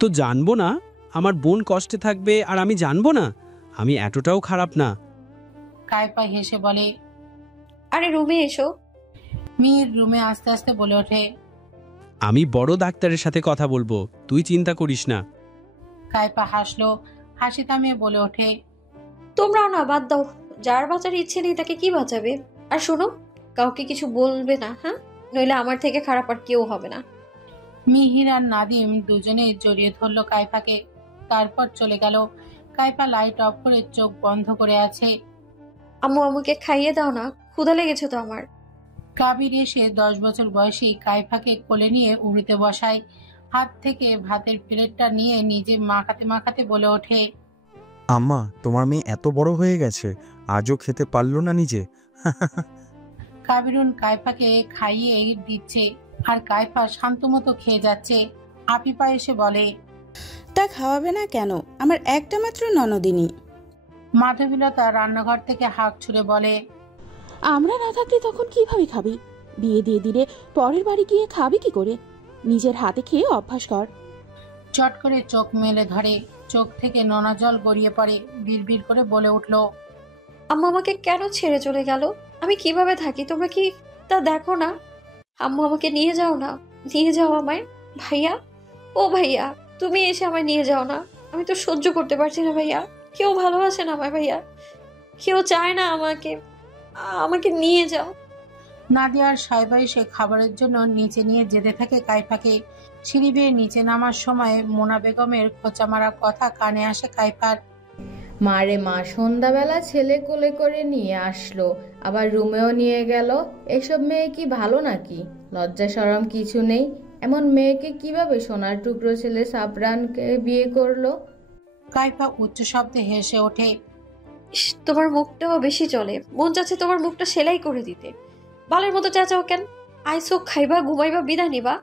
তো জানবো না আমার বোন কষ্টে থাকবে আর আমি জানবো না? আমি এতটাও খারাপ না। কাইফা হেসে বলে, আরে রুমে এসো। মিহির রুমে আস্তে আস্তে বলে ওঠে, আমি বড় ডাক্তারের সাথে কথা বলবো, তুই চিন্তা করিস না। কাইফা হাসলো, হাসি থামিয়ে বলে ওঠে, তোমরাও না, বাদ দাও। যার বাঁচার ইচ্ছে নেই তাকে কি বাঁচাবে? আর শোনো, কাউকে কিছু বলবে না, হ্যাঁ? নইলে আমার থেকে খারাপ আর কেউ হবে না। মিহির আর নাদিম দুজনে জড়িয়ে ধরলো কাইফাকে, তারপর চলে গেল। কাইফা লাইট অফ করে চোখ বন্ধ করে আছে। আম্মু, আমাকে খাইয়ে দাও না, ক্ষুধা লেগেছে তো আমার। কাবির এসে 10 বছর বয়সী কাইফাকে কোলে নিয়ে উড়িতে বসায়। হাত থেকে ভাতের প্লেটটা নিয়ে নিজে মাখাতে মাখাতে বলে ওঠে, আম্মা, তোমার মেয়ে এত বড় হয়ে গেছে, আজও খেতে পারলো না নিজে। কাবিরুন কাইফাকে খাইয়ে দিচ্ছে আর কাইফা শান্তমতো খেয়ে যাচ্ছে। আপিপা এসে বলে, তা খাওয়াবে না কেন? আমার একটা মাত্র ননদিনী। মাধবীলতা রান্নাঘর থেকে হাঁক ছুড়ে বলে, আমরা না থাকলে তখন কিভাবে খাবি? বিয়ে দিয়ে দিলে পরের বাড়ি গিয়ে খাবি কি করে? নিজের হাতে খেয়ে অভ্যাস কর। চট করে চোখ মেলে ধরে, চোখ থেকে নোনা জল গড়িয়ে পড়ে। বিড়বিড় করে বলে উঠল, আম্মু আমাকে কেন ছেড়ে চলে গেল? আমি কিভাবে থাকি তোমরা কি তা দেখো না? আম্মু আমাকে নিয়ে যাও না, নিয়ে যাও আমায়। ভাইয়া, ও ভাইয়া, তুমি এসে আমায় নিয়ে যাও না। আমি তো সহ্য করতে পারছি না ভাইয়া। কেউ ভালোবাসে না আমায় ভাইয়া, কেউ চায় না আমাকে। আমাকে নিয়ে যাও। নাদিয়ার সাহেবা এসে খাবারের জন্য নিচে নিয়ে যেতে থাকে কাইফাকে। সিঁড়ি বেয়ে নিচে নামার সময় মোনা বেগমের খোঁচা মারা কথা কানে আসে কাইফার। মারে মা, সন্ধ্যাবেলা ছেলে কোলে করে নিয়ে আসলো, আবার রুমেও নিয়ে গেল। এসব মেয়ে কি ভালো নাকি? লজ্জা শরম কিছু নেই। এমন মেয়েকে কিভাবে সোনার টুকরো ছেলে সাবরানকে বিয়ে করলো? কাইফা উচ্চ শব্দে হেসে ওঠে, ইস, তোমার মুখটাও বেশি চলে। মন চাচ্ছে তোমার মুখটা সেলাই করে দিতে। বালের মতো চেঁচাও কেন? আইসো, খাইবা, ঘুমাইবা, বিদায় নিবা।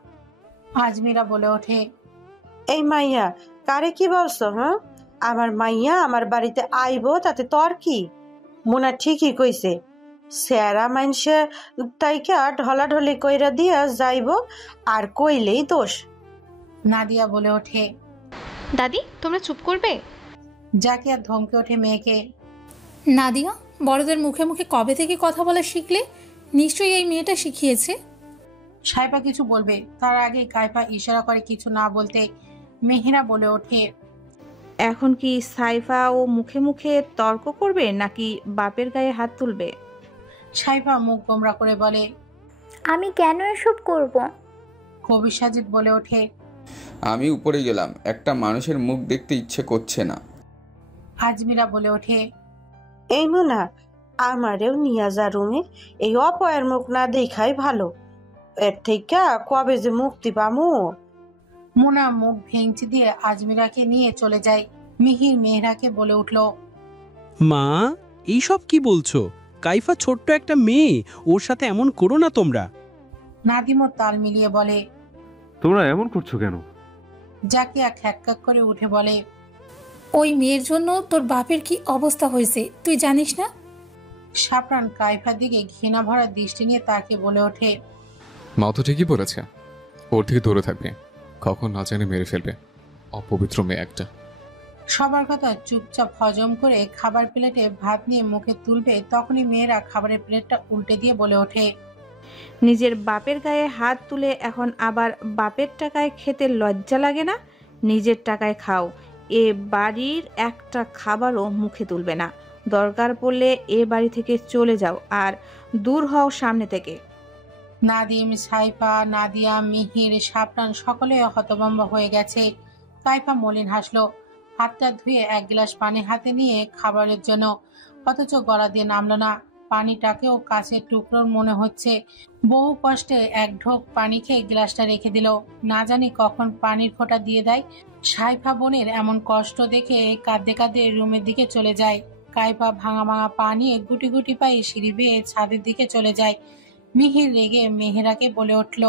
আজমিরা বলে ওঠে, এই মাইয়া, কারে কি বলছো? হ্যাঁ, আমার মাইয়া আমার বাড়িতে আইবো, তাতে তোর কি? মোনা ঠিকই কইছে, স্যারা মানুষে তাইকা ঢলাঢলি কইরা দিয়া যাইব, আর কইলেই দোষ। নাদিয়া বলে ওঠে, দাদি তোমরা চুপ করবে? জাকিয়া ধমকে ওঠে মেয়েকে, নাদিয়া, বড়দের মুখে মুখে কবে থেকে কথা বলা শিখলে? নিশ্চয়ই এই মেয়েটা শিখিয়েছে। সাহেবা কিছু বলবে তার আগে কাইফা ইশারা করে কিছু না বলতে। মেহেরা বলে ওঠে, এখন কি সাইফা ও মুখে মুখে তর্ক করবে নাকি বাপের গায়ে হাত তুলবে? সাইফা মুখ গোমরা করে বলে, আমি কেন এসব করব? কবির সাজিদ বলে ওঠে, আমি উপরে গেলাম, একটা মানুষের মুখ দেখতে ইচ্ছে করছে না। আজমিরা বলে ওঠে, এই মোনা, আমারেও নিয়া যা রুমে। এই অপয়ের মুখ না দেখাই ভালো, এর থেকে কবে যে মুক্তি পামু। মোনা মুখ ভেঙচি দিয়ে আজমিরাকে নিয়ে চলে যায়। মিহির মেহরাকে বলে উঠল, মা, এইসব কি বলছো? কাইফা ছোট্ট একটা মেয়ে, ওর সাথে এমন করো না তোমরা। নাদিমও তাল মিলিয়ে বলে, তোমরা এমন করছো কেন? জাকিয়া খ্যাক করে উঠে বলে, ওই মেয়ের জন্য তোর বাপের কি অবস্থা হয়েছে তুই জানিস না? সাফরান কাইফার দিকে ঘৃণা ভরা দৃষ্টি নিয়ে তাকে বলে ওঠে, মা তো ঠিকই বলেছে, ওর থেকে দূরে থাকবে, কখন না জানে মেরে ফেলবে, অপবিত্র মেয়ে একটা। সবার কথা চুপচাপ হজম করে খাবার প্লেটে ভাত নিয়ে মুখে তুলবে, তখনই মেয়েরা খাবারের প্লেটটা উল্টে দিয়ে বলে ওঠে, নিজের বাপের গায়ে হাত তুলে এখন আবার বাপের টাকায় খেতে লজ্জা লাগে না? নিজের টাকায় খাও, এ বাড়ির একটা খাবারও মুখে তুলবে না। দরকার পড়লে এ বাড়ি থেকে চলে যাও আর দূর হও সামনে থেকে। নাদিম, সাইফা, নাদিয়া, মিহির, সাফরান সকলে হতভম্ব হয়ে গেছে। কাইফা মলিন হাসলো, হাতটা ধুয়ে এক গ্লাস পানি হাতে নিয়ে খাবারের জন্য, অথচ গলা দিয়ে নামলো না। পানিটাকেও কাছের টুকরোর মনে হচ্ছে। বহু কষ্টে এক ঢোক পানি খেয়ে গ্লাসটা রেখে দিল। না জানি কখন পানির ফোঁটা দিয়ে দেয়। সাইফা বোনের এমন কষ্ট দেখে কাঁদতে কাঁদতে রুমের দিকে চলে যায়। কাইফা ভাঙা ভাঙা পা নিয়ে গুটি গুটি পায়ে সিঁড়ি বেয়ে ছাদের দিকে চলে যায়। মিহির রেগে মেহেরাকে বলে উঠল,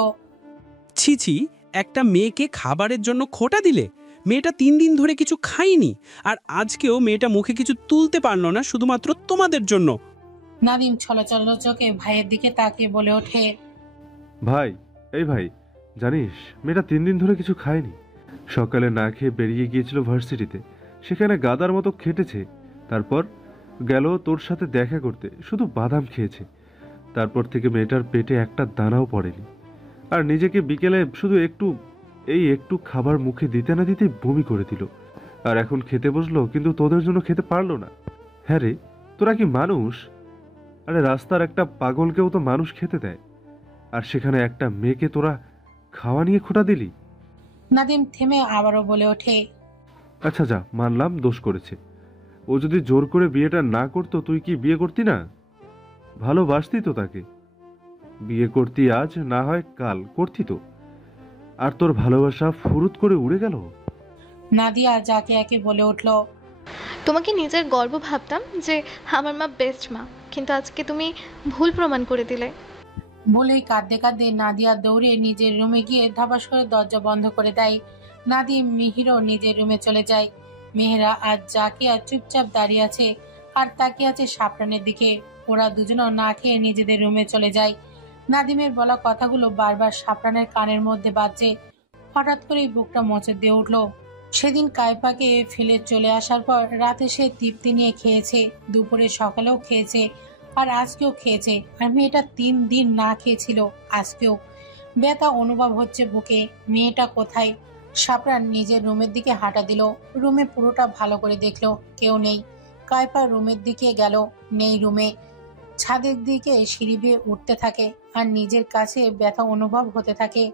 ছি ছি, একটা মেয়েকে খাবারের জন্য খোটা দিলে? মেয়েটা 3 দিন ধরে কিছু খায়নি, আর আজকেও মেয়েটা মুখে কিছু তুলতে পারলো না শুধুমাত্র তোমাদের জন্য। নাদিম ছলছল চোখে ভাইয়ের দিকে তাকিয়ে বলে ওঠে, ভাই, এই ভাই, জানিস মেয়েটা 3 দিন ধরে কিছু খায়নি, সকালে না খেয়ে বেরিয়ে গিয়েছিল ভার্সিটিতে, সেখানে গাদার মতো খেটেছে। তারপর গেল তোর সাথে দেখা করতে, শুধু বাদাম খেয়েছে। তারপর থেকে মেয়েটার পেটে একটা দানাও পড়েনি। আর নিজেকে বিকেলে শুধু একটু খাবার মুখে দিতে না দিতেই বমি করে দিল। আর এখন খেতে বসলো, কিন্তু তোদের জন্য খেতে পারলো না। হ্যাঁ রে, তোরা কি মানুষ? আরে রাস্তার একটা পাগলকেও তো মানুষ খেতে দেয়, আর সেখানে একটা মেয়েকে তোরা খাওয়া নিয়ে খোঁটা দিলি। নাদিম থেমে আবারও বলে ওঠে, আচ্ছা যা, মানলাম দোষ করেছে। ও যদি জোর করে বিয়েটা না করতো, তুই কি বিয়ে করতি না? ভালোবাসতি তো তাকে, বিয়ে করতি আজ না হয় কাল, করতি তো। আর তোর ভালোবাসা ফুরুত করে উড়ে গেল। নাদিয়া জাকিয়াকে বলে উঠল, তোমাকে নিজের গর্ব ভাবতাম যে আমার মা বেস্ট মা, কিন্তু আজকে তুমি ভুল প্রমাণ করে দিলে। বলেই কাঁদতে কাঁদতে নাদিয়া দৌড়ে নিজের রুমে গিয়ে ধপাস করে দরজা বন্ধ করে দেয়। নাদিম মিহিরও নিজের রুমে চলে যায়। মেহেরা আর জাকিয়া চুপচাপ দাঁড়িয়ে আছে আর তাকিয়ে আছে সাফরানের দিকে। ওরা দুজনও না খেয়ে নিজেদের রুমে চলে যায়। নাদিমের বলা কথাগুলো বারবার সাফরানের কানের মধ্যে বাজছে। হঠাৎ করেই বুকটা মোচড় দিয়ে উঠল। সেদিন কাইপাকে ফেলে চলে আসার পর রাতে সে তৃপ্তি নিয়ে খেয়েছে, দুপুরে সকালেও খেয়েছে, আর আজকেও খেয়েছে। আর মেয়েটা 3 দিন না খেয়েছিল, আজকেও ব্যথা অনুভব হচ্ছে বুকে। মেয়েটা কোথায়? সাফরান নিজের রুমের দিকে হাঁটা দিল। রুমে পুরোটা ভালো করে দেখলো, কেউ নেই। কাইপা রুমের দিকে গেল, নেই রুমে। ছাদের দিকে সিঁড়ি বেয়ে উঠতে থাকে আর নিজের কাছে ব্যথা অনুভব হতে থাকে।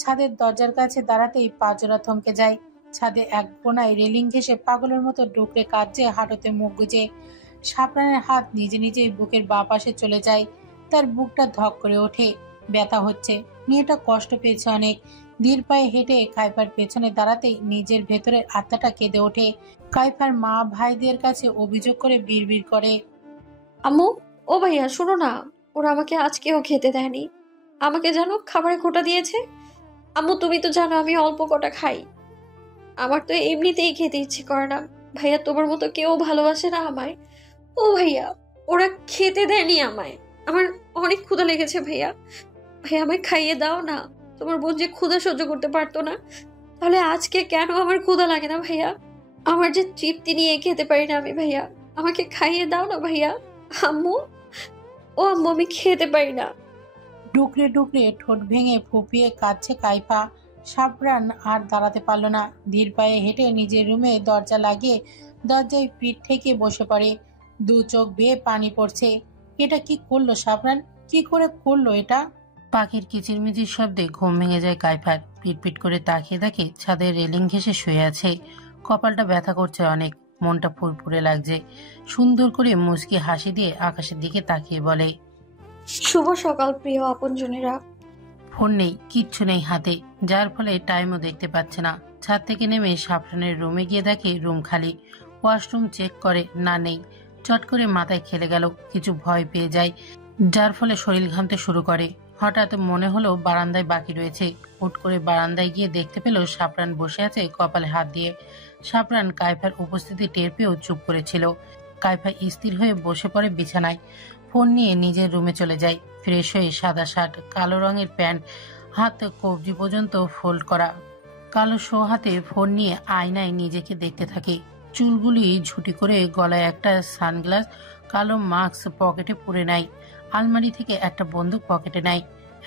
ছাদের দরজার কাছে দাঁড়াতেই পা জোড়া থমকে যায়। ছাদে এক কোনায় রেলিং ঘেঁষে পাগলের মতো ডুকরে কাঁদছে, হাঁটুতে মুখ গুজে। সাফরানের হাত নিজে নিজেই বুকের বাঁ পাশে চলে যায়। তার বুকটা ধক করে ওঠে, ব্যথা হচ্ছে। মেয়েটা কষ্ট পেয়েছে অনেক। ধীর পায়ে হেঁটে কাইফার পেছনে দাঁড়াতেই নিজের ভেতরের আত্মাটা কেঁদে ওঠে। কাইফার মা ভাইদের কাছে অভিযোগ করে বিড়বিড় করে, আম্মু, ও ভাইয়া শোনো না, ওরা আমাকে আজকেও খেতে দেয়নি। আমাকে জানো খাবারে খোটা দিয়েছে। আম্মু তুমি তো জানো আমি অল্প কটা খাই, আমার তো এমনিতেই খেতে ইচ্ছে করে না। ভাইয়া তোমার মতো কেউ ভালোবাসে না আমায়। ও ভাইয়া, ওরা খেতে দেয়নি আমায়। আমার অনেক ক্ষুধা লেগেছে ভাইয়া, ভাইয়া আমায় খাইয়ে দাও না। তোমার বোন যে ক্ষুধা সহ্য করতে পারতো না, তাহলে আজকে কেন আমার ক্ষুধা লাগে না ভাইয়া? আমার যে তৃপ্তি নিয়ে খেতে পারি না আমি ভাইয়া, আমাকে খাইয়ে দাও না ভাইয়া। আম্মু, ও আম্মু আমি খেতে পারি না। ডুকরে ডুকরে ঠোঁট ভেঙে ফুপিয়ে কাঁদছে কাইফা। সাফরান আর দাঁড়াতে পারল না। ধীর পায়ে হেঁটে নিজের রুমে দরজা লাগিয়ে দরজায় পিঠ থেকে বসে পড়ে। 2 চোখ বেয়ে পানি পড়ছে। এটা কি করলো সাফরান? কি করে করলো এটা? পাখির কিচিরমিচির শব্দে ঘুম ভেঙে যায় কাইফার। পিটপিট করে তাকিয়ে দেখে ছাদের রেলিং ঘেঁষে শুয়ে আছে। কপালটা ব্যথা করছে অনেক, মনটা ফুরফুরে লাগছে। সুন্দর করে মুচকি হাসি দিয়ে আকাশের দিকে তাকিয়ে বলে, শুভ সকাল প্রিয় আপনজনেরা। ফোন নেই, কিচ্ছু নেই হাতে, যার ফলে টাইমও দেখতে পাচ্ছে না। ছাদ থেকে নেমে সাফরানের রুমে গিয়ে দেখে রুম খালি। ওয়াশরুম চেক করে, না নেই। চট করে মাথায় খেলে গেল, কিছু ভয় পেয়ে যায়, যার ফলে শরীর ঘামতে শুরু করে। হঠাৎ মনে হলো বারান্দায় বাকি রয়েছে। হুট করে বারান্দায় গিয়ে দেখতে পেল সাফরান বসে আছে কপালে হাত দিয়ে। সাফরান কাইফার উপস্থিতি টের পেয়েও চুপ করেছিল। কাইফা স্থির হয়ে বসে পড়ে বিছানায়। ফোন নিয়ে নিজের রুমে চলে যায়। ফ্রেশ হয়ে সাদা শার্ট, কালো রঙের প্যান্ট, হাত কবজি পর্যন্ত ফোল্ড করা, কালো শো হাতে ফোন নিয়ে আয়নায় নিজেকে দেখতে থাকে। চুলগুলি ঝুটি করে, গলায় একটা সানগ্লাস, কালো মাস্ক পকেটে পুরে নেয়। আলমারি থেকে একটা বন্দুক পকেটে নেয়,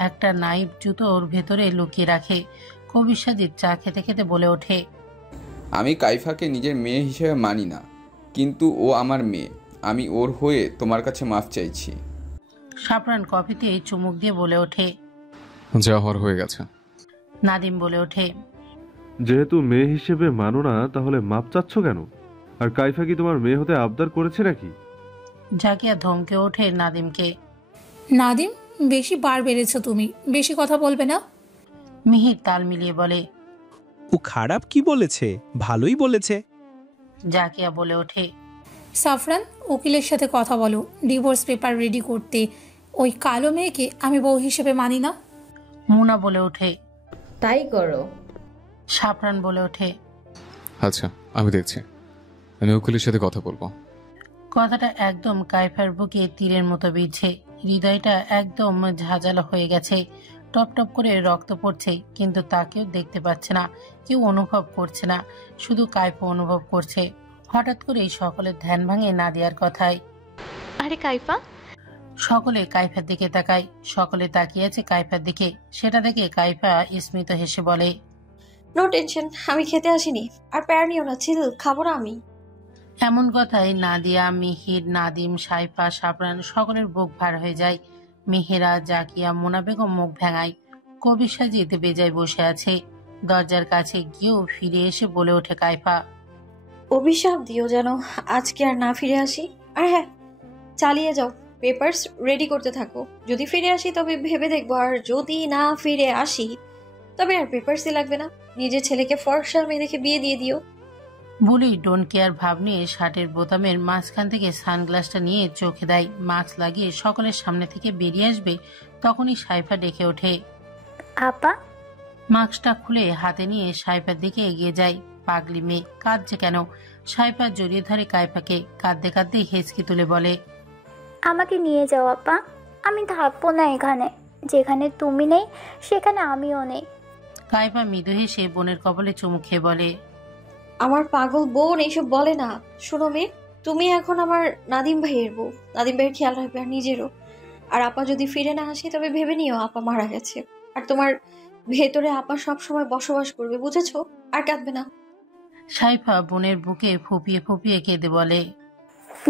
একটা নাইফ জুতোর ভেতরে লুকিয়ে রাখে। কবির সাজিদ চা খেতে খেতে বলে ওঠে, আমি কাইফাকে নিজের মেয়ে হিসেবে মানি না, কিন্তু ও আমার মেয়ে। আমি ওর হয়ে তোমার কাছে মাফ চাইছি। সাফরান কফিতে চুমুক দিয়ে বলে ওঠে, যা হওয়ার হয়ে গেছে। নাদিম বলে ওঠে, যেহেতু মেয়ে হিসেবে মানো না, তাহলে মাপ চাচ্ছ কেন? আর কাইফা কি তোমার মেয়ে হতে আবদার করেছে নাকি? জাকিয়া ধমকে ওঠে নাদিমকে। নাদিম, বেশি বার বেড়েছো তুমি, বেশি কথা বলবে না। মিহির তাল মিলিয়ে বলে, ও খারাপ কি বলেছে? ভালোই বলেছে। জাকিয়া বলে ওঠে, সাফরান, উকিলের সাথে কথা বলো, ডিভোর্স পেপার রেডি করতে। ওই কালো মেয়েকে আমি বউ হিসেবে মানি না। মুনা বলে ওঠে, তাই করো। সাফরান বলে ওঠে, আচ্ছা আমি দেখছি, আমি উকিলের সাথে কথা বলবো। কথাটা একদম কাইফার বুকে তীরের মতো বিঁধছে। হৃদয়টা একদম ঝাঁঝালো হয়ে গেছে। টপ টপ করে রক্ত পড়ছে, কিন্তু তাকেও দেখতে পাচ্ছে না, কেউ অনুভব করছে না, শুধু কাইফা অনুভব করছে। হঠাৎ করেই সকলের ধ্যান ভাঙে নাদিয়ার কথায়। আরে কাইফা! সকলে কাইফার দিকে তাকায়, সকলে তাকিয়ে আছে কাইফার দিকে। সেটা দেখে কাইফা স্মিত হেসে বলে, নো টেনশন, আমি খেতে আসিনি, আর প্যারা নিও না, চিল খাবো না আমি। এমন কথায় নাদিয়া, মিহির, নাদিম, সাইফা, সাবরান সকলের বুক ভার হয়ে যায়। মেহেরা, জাকিয়া, মোনা বেগম মুখ ভেঙায়। কবির সাজিদ বেজায় বসে আছে। দরজার কাছে গিয়েও ফিরে এসে বলে ওঠে কাইফা, অভিশাপ দিও যেন আজকে আর না ফিরে আসি। আর হ্যাঁ, চালিয়ে যাও, পেপারস রেডি করতে থাকো। যদি ফিরে আসি তবে ভেবে দেখবো, আর যদি না ফিরে আসি তবে আর পেপারসই লাগবে না। নিজের ছেলেকে ফর্সা মেয়ে দেখে বিয়ে দিয়ে দিও। বলেই ডোন্ট কেয়ার ভাব নিয়ে শার্টের বোতামের মাঝখান থেকে সানগ্লাসটা নিয়ে চোখে দেয়। মাস্ক লাগিয়ে সকলের সামনে থেকে বেরিয়ে আসবে, তখনই সাইফা ডেকে ওঠে, আপা। মাস্কটা খুলে হাতে নিয়ে সাইফার দিকে এগিয়ে যায়। পাগলি মেয়ে, কাঁদছে কেন? সাইফা জড়িয়ে ধরে কাইফাকে, কাঁদতে কাঁদতে হেঁচকি তুলে বলে, আমাকে নিয়ে যাও আপা, আমি থাকবো না এখানে। যেখানে তুমি নেই সেখানে আমিও নেই। কাইফা মৃদু হেসে বোনের কপালে চুমু খেয়ে বলে, আমার পাগল বোন এইসব বলে না। শোনো মেয়ে, তুমি এখন আমার নাদিম ভাইয়ের বউ। নাদিম ভাইয়ের খেয়াল রাখবে, আর নিজেরও। আর আপা যদি ফিরে না আসে তবে ভেবে নিও আপা মারা গেছে, আর তোমার ভেতরে আপা সব সময় বসবাস করবে, বুঝেছো? আর কাঁদবে না। সাইফা বোনের বুকে ফুপিয়ে ফুপিয়ে কেঁদে বলে,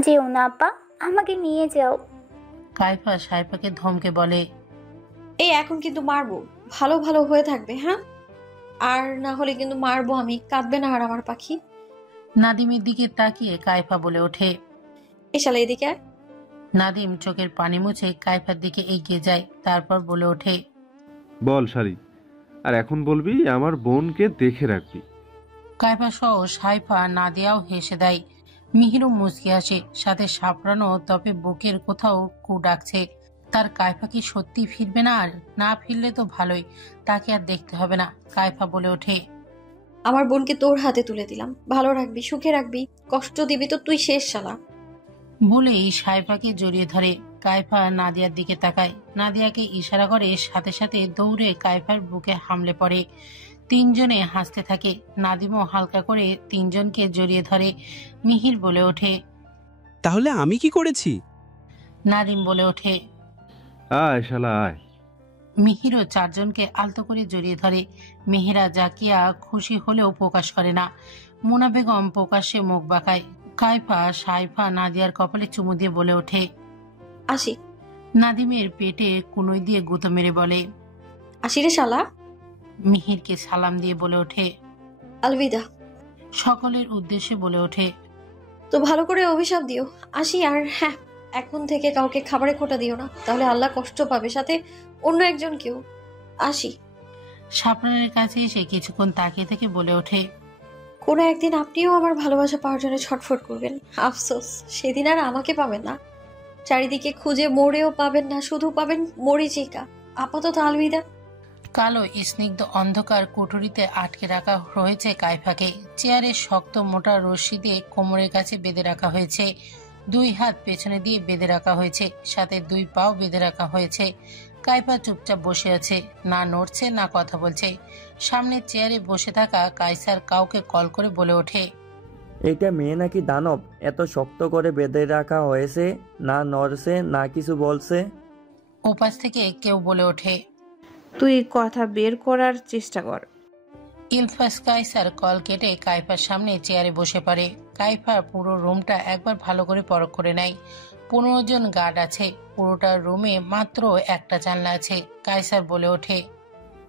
যেও না আপা, আমাকে নিয়ে যাও। কাইফা সাইফাকে ধমকে বলে, এই এখন কিন্তু মারবো, ভালো ভালো হয়ে থাকবে, হ্যাঁ? আর না হলে কিন্তু মারবো আমি, কাঁদবে না আর আমার পাখি। নাদিমের দিকে তাকিয়ে কাইফা বলে ওঠে, এসালে এদিকে। নাদিম চোখের পানি মুছে কাইফার দিকে এগিয়ে যায়, তারপর বলে ওঠে, বল শালি, আর এখন বলবি আমার বোনকে দেখে রাখবি। কাইফা সহ সাইফা, নাদিয়াও হেসে দেয়। মিহিরও মুচকি আসে, সাথে সাপড়ানো তবে বুকের কোথাও কু ডাকছে। তার কাইফা কি সত্যি ফিরবে না? আর না ফিরলে তো ভালোই, তাকে আর দেখতে হবে না। কাইফা বলে ওঠে, আমার বোনকে তোর হাতে তুলে দিলাম, ভালো রাখবি, সুখে রাখবি, কষ্ট দিবি তো তুই শেষ শালা। বলেই সাইফাকে জড়িয়ে ধরে। কাইফা নাদিয়ার দিকে তাকায়, নাদিয়াকে ইশারা করে, সাথে সাথে দৌড়ে কাইফার বুকে হামলে পড়ে। তিনজনে হাসতে থাকে। নাদিমও হালকা করে তিনজনকে জড়িয়ে ধরে। মিহির বলে ওঠে, তাহলে আমি কি করেছি? নাদিম বলে ওঠে, আয় শালা আয়। মিহিরও চারজনকে আলতো করে জড়িয়ে ধরে। মেহেরা, জাকিয়া খুশি হলেও প্রকাশ করে না। মোনা বেগম প্রকাশ্যে মুখ বাঁকায়। কাইফা সাইফা নাদিয়ার কপালে চুমু দিয়ে বলে ওঠে, আসি। নাদিমের পেটে কুনোই দিয়ে গুঁতো মেরে বলে, আসি রে শালা। মিহিরকে সালাম দিয়ে বলে ওঠে, আলবিদা। সকলের উদ্দেশ্যে বলে ওঠে, তো ভালো করে অভিশাপ দিও। আসি। আর হ্যাঁ, এখন থেকে কাউকে খাবারে খোটা দিও না, তাহলে আল্লাহ কষ্ট পাবে, সাথে অন্য একজন কেউ। আসি। সাপরানের কাছে এসে কিছুক্ষণ তাকিয়ে থেকে বলে ওঠে, কোনো একদিন আপনিও আমার ভালোবাসা পাওয়ার জন্য ছটফট করবেন। আফসোস, সেদিন আর আমাকে পাবেন না। চারিদিকে খুঁজে মোড়েও পাবেন না, শুধু পাবেন মরিচিকা। আপাতত আলবিদা। কালো স্নিগ্ধ অন্ধকার কুঠুরিতে আটকে রাখা রয়েছে কাইফাকে। চেয়ারে শক্ত মোটা রশ্মি দিয়ে কোমরের কাছে বেঁধে রাখা হয়েছে। দুই হাত পেছনে দিয়ে বেঁধে রাখা হয়েছে, সাথে দুই পাও বেঁধে রাখা হয়েছে। কাইফা চুপচাপ বসে আছে, না নড়ছে না কথা বলছে। সামনে চেয়ারে বসে থাকা কাইসার কাউকে কল করে বলে ওঠে, এটা মেয়ে নাকি দানব? এত শক্ত করে বেঁধে রাখা হয়েছে, না নড়ছে না কিছু বলছে। ওপাশ থেকে কেউ বলে ওঠে, তুই কথা বের করার চেষ্টা কর। ইলফাস কাইসার কল কেটে কাইফার সামনে চেয়ারে বসে পড়ে। কাইফা পুরো রুমটা একবার ভালো করে পরখ করে নেয়। 15 জন গার্ড আছে। পুরোটা রুমে মাত্র একটা জানলা আছে। কাইসার বলে ওঠে,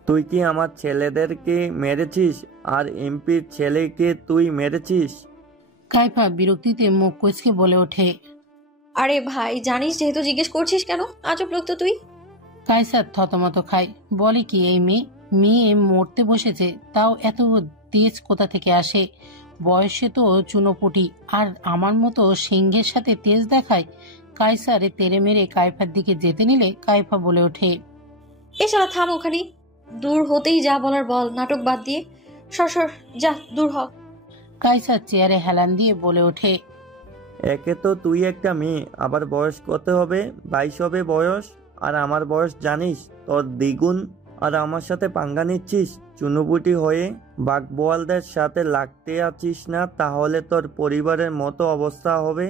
তুই কি আমার ছেলেদেরকে মেরেছিস? আর এমপির ছেলেকে তুই মেরেছিস? কাইফা বিরক্তিতে মুখ কুঁচকে বলে ওঠে, আরে ভাই, জানিস যেহেতু জিজ্ঞেস করছিস কেন? আজব লোক তো তুই। কাইসার থতমত খায়, বলে কি এই মেয়ে মরতে বসেছে, তাও এত তেজ কোথা থেকে আসে? বয়সে তো চুনোপুটি, আর আমার মতো সিংহের সাথে তেজ দেখায়। কাইসারে তেরে মেরে কাইফার দিকে যেতে নিলে কাইফা বলে ওঠে, এ শালা থাম ওখানে। দূর হতেই যা বলার বল, নাটক বাদ দিয়ে। সর যা, দূর হ। কাইসার চেয়ারে হেলান দিয়ে বলে ওঠে, একে তো তুই একটা মেয়ে, আবার বয়স কত হবে? 22 হবে বয়স, আর আমার বয়স জানিস তোর দ্বিগুণ। আর আমার সাথে পাঙ্গা নিচ্ছিস? চুনুপুটি হয়ে বাঘবোয়ালদের সাথে লাগতে আছিস না, তাহলে তোর পরিবারের মতো অবস্থা হবে।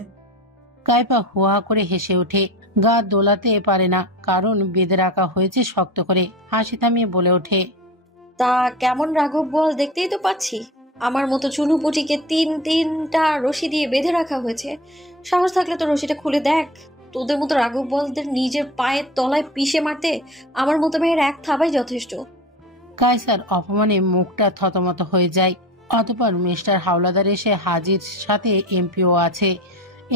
কাইপা হুহা করে হেসে ওঠে। গা দোলাতে পারে না, কারণ বেঁধে রাখা হয়েছে শক্ত করে। হাসি থামিয়ে বলে ওঠে, তা কেমন রাঘব বল, দেখতেই তো পাচ্ছি। আমার মতো চুনুপুটিকে তিনটা রশি দিয়ে বেঁধে রাখা হয়েছে। সাহস থাকলে তো রশিটা খুলে দেখ। তোদের মতো রাঘব বলদের নিজের পায়ের তলায় পিষে মারতে আমার মতো মেয়ের এক থাবাই যথেষ্ট। কায়সার অপমানে মুখটা থতমত হয়ে যায়। অতঃপর মিস্টার হাওলাদার এসে হাজির, সাথে এমপিও আছে।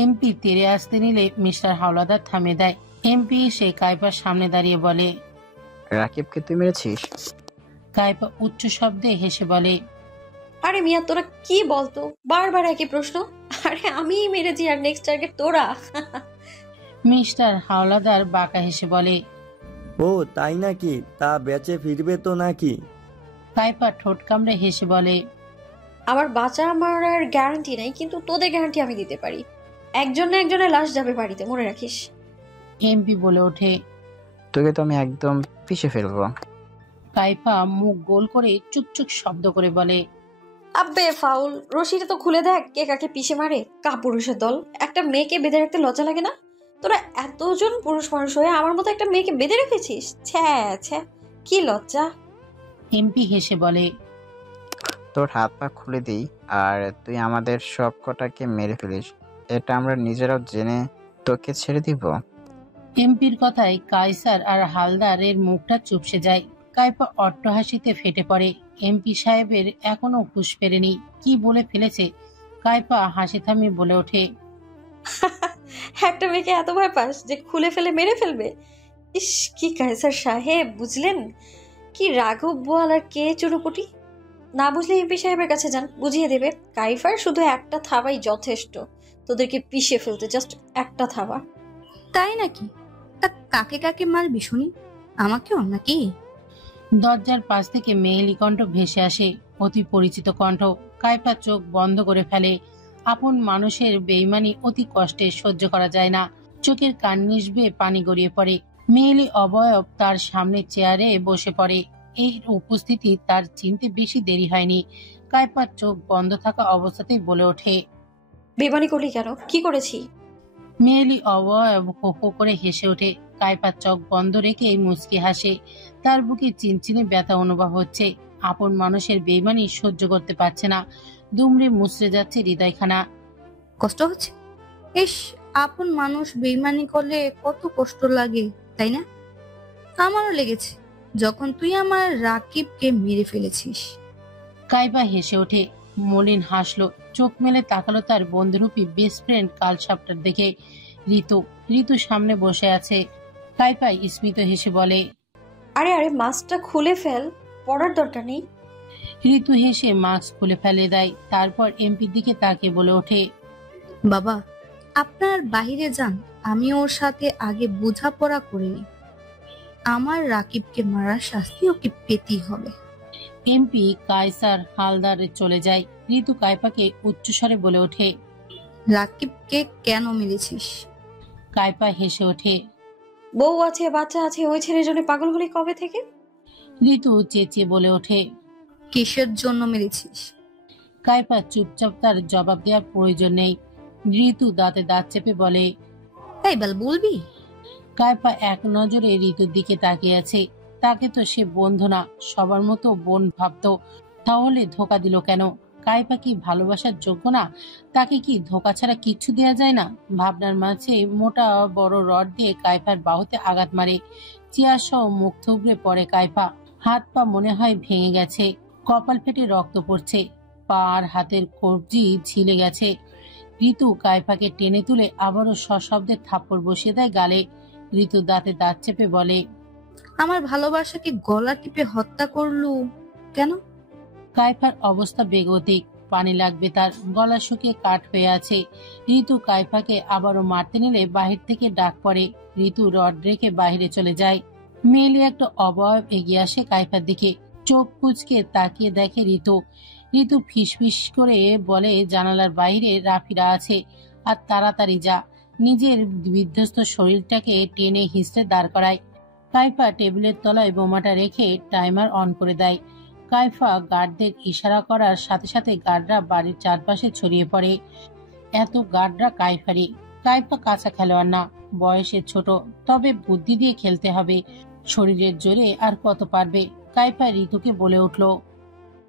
এমপি তেরে আসতে নিলে মিস্টার হাওলাদার থামে দেয়। এমপি এসে কাইপার সামনে দাঁড়িয়ে বলে, রাকিবকে তুই মেরেছিস? কাইপা উচ্চ শব্দে হেসে বলে, আরে মিয়া তোরা কি বলতো, বারবার একই প্রশ্ন। আরে আমিই মেরেছি, আর নেক্সট টার্গেট তোরা। মিস্টার হাওলাদার বাঁকা হেসে বলে, ও তাই নাকি? তা বেঁচে ফিরবে তো নাকি? কাইপা ঠোঁট কামড়ে হেসে বলে, আমার বাঁচা আমার আর গ্যারান্টি নাই, কিন্তু তোদের গ্যারান্টি আমি দিতে পারি। একজন না একজনের লাশ যাবে বাড়িতে, মনে রাখিস। এমপি বলে ওঠে, তোকে তো আমি একদম পিষে ফেলবো। কাইপা মুখ গোল করে চুকচুক শব্দ করে বলে, আব্বে ফাউল, রশিটা তো খুলে দেখ কে কাকে পিষে মারে। কাপুরুষের দল, একটা মেয়েকে বেঁধে রাখতে লজ্জা লাগে না? তোরা এতজন পুরুষ মানুষ হয়ে আমার মতো একটা মেয়েকে বেঁধে রেখেছিস? ছ্যা, কি লজ্জা। এমপি হেসে বলে, তোর হাত পা খুলে দিই আর তুই আমাদের সব কটাকে মেরে ফেলিস, এটা আমরা নিজেরাও জেনে তোকে ছেড়ে দিব। এমপির কথায় কায়সার আর হালদারের মুখটা চুপসে যায়। কাইপা অট্টহাসিতে ফেটে পড়ে। এমপি সাহেবের এখনো হুঁশ ফেরেনি, কি বলে ফেলেছে। কাইপা হাসি থামিয়ে বলে ওঠে, একটা মেয়েকে এত ভয় পাস যে খুলে ফেলে মেরে ফেলবে? ইস, কি কায়সার সাহেব, বুঝলেন? কি রাঘব বোয়াল আর কে চুনুপুটি। না বুঝলে এমপি সাহেবের কাছে যান, বুঝিয়ে দেবে। কাইফার শুধু একটা থাবাই যথেষ্ট তোদেরকে পিষে ফেলতে, জাস্ট একটা থাবা। তাই নাকি? তা কাকে কাকে মারবি শুনি? আমাকেও নাকি? দরজার পাশ থেকে মেয়েলি কণ্ঠ ভেসে আসে, অতি পরিচিত কণ্ঠ। কাইপা চোখ বন্ধ করে ফেলে। আপন মানুষের বেইমানি অতি কষ্টে সহ্য করা যায় না। চোখের কান্নিস বেয়ে পানি গড়িয়ে পড়ে। মেয়েলি অবয়ব তার সামনে চেয়ারে বসে পড়ে। এই উপস্থিতি তার চিনতে বেশি দেরি হয়নি। কাইপার চোখ বন্ধ থাকা অবস্থাতেই বলে ওঠে, বেইমানি করলি কেন? কি করেছি? মেয়েলি অবয়ব হো হো করে হেসে ওঠে। কাইপার চোখ বন্ধ রেখে মুচকি হাসে। তার বুকে চিনচিনে ব্যথা অনুভব হচ্ছে। আপন মানুষের বেইমানি সহ্য করতে পারছে না। দুমড়ে মুচড়ে যাচ্ছে হৃদয়খানা। কষ্ট হচ্ছে? ইস, আপন মানুষ বেইমানি করলে কত কষ্ট লাগে, তাই না? আমারও লেগেছে যখন তুই আমার রাকিবকে মেরে ফেলেছিস। কাইপা হেসে ওঠে। মলিন হাসলো, চোখ মেলে তাকালো তার বন্ধুরূপী বেস্ট ফ্রেন্ড কালসাপটার দিকে। ঋতু সামনে বসে আছে। কাইপা স্মিত হেসে বলে, আরে আরে মাস্কটা খুলে ফেল, পড়ার দরকার নেই। ঋতু হেসে মাস্ক খুলে ফেলে দেয়। তারপর এমপির দিকে তাকিয়ে বলে ওঠে, বাবা আপনার বাইরে যান, আমি ওর সাথে আগে বোঝাপড়া করে নিই। আমার রাকিবকে মারার শাস্তি ওকে পেতেই হবে। এমপি কায়সার হালদার চলে যায়। ঋতু কাইপাকে উচ্চস্বরে বলে ওঠে, রাকিবকে কেন মেরেছিস? কাইপা হেসে ওঠে, বউ আছে, বাচ্চা আছে, ওই ছেলের জন্য পাগল হলি কবে থেকে? ঋতু চেঁচিয়ে বলে ওঠে, কিসের জন্য মেরেছিস? কাইপা চুপচাপ, তার জবাব দেওয়ার প্রয়োজন নেই। ঋতু দাঁতে দাঁত চেপে বলে, তাই বলবি? কাইপা এক নজরে ঋতুর দিকে তাকিয়ে আছে। তাকে তো সে বন্ধু না, সবার মতো বোন ভাবতো। তাহলে ধোকা দিল কেন? কাইপা কি ভালোবাসার যোগ্য না? তাকে কি ধোকা ছাড়া কিচ্ছু দেয়া যায় না? ভাবনার মাঝে মোটা বড় রড দিয়ে কাইপার বাহুতে আঘাত মারে। চেয়ার সহ মুখ থুবড়ে পড়ে কাইপা। হাত পা মনে হয় ভেঙে গেছে। কপাল ফেটে রক্ত পড়ছে। পা আর হাতের কবজি ছিলে গেছে। ঋতু কাইপাকে টেনে তুলে আবারও সশব্দে থাপ্পড় বসিয়ে দেয় গালে। ঋতু দাঁতে দাঁত চেপে বলে, আমার ভালোবাসাকে গলা টিপে হত্যা করলু কেন? কাইফার অবস্থা বেগতিক। পানি লাগবে তার, গলা শুকিয়ে কাঠ হয়ে আছে। ঋতু কাইফাকে আবারও মারতে নিলে বাহির থেকে ডাক পড়ে। ঋতু রড রেখে বাহিরে চলে যায়। মেয়েলি একটা অবয়ব এগিয়ে আসে কাইফার দিকে। চোখ কুচকে তাকিয়ে দেখে ঋতু ফিসফিস করে বলে, জানালার বাইরে রাফিরা আছে, আর তাড়াতাড়ি যা। নিজের বিধ্বস্ত শরীরটাকে টেনে হিঁচড়ে দাঁড় করায়। কাইফা টেবিলের তলায় বোমাটা রেখে টাইমার অন করে দেয়। কাইফা গার্ডদের ইশারা করার সাথে সাথে গার্ডরা বাড়ির চারপাশে ছড়িয়ে পড়ে। এত গার্ডরা কাইফারই। কাইফা কাঁচা খেলোয়াড় না, বয়সে ছোট, তবে বুদ্ধি দিয়ে খেলতে হবে। শরীরের জোরে আর কত পারবে। কাইফা ঋতুকে বলে উঠল,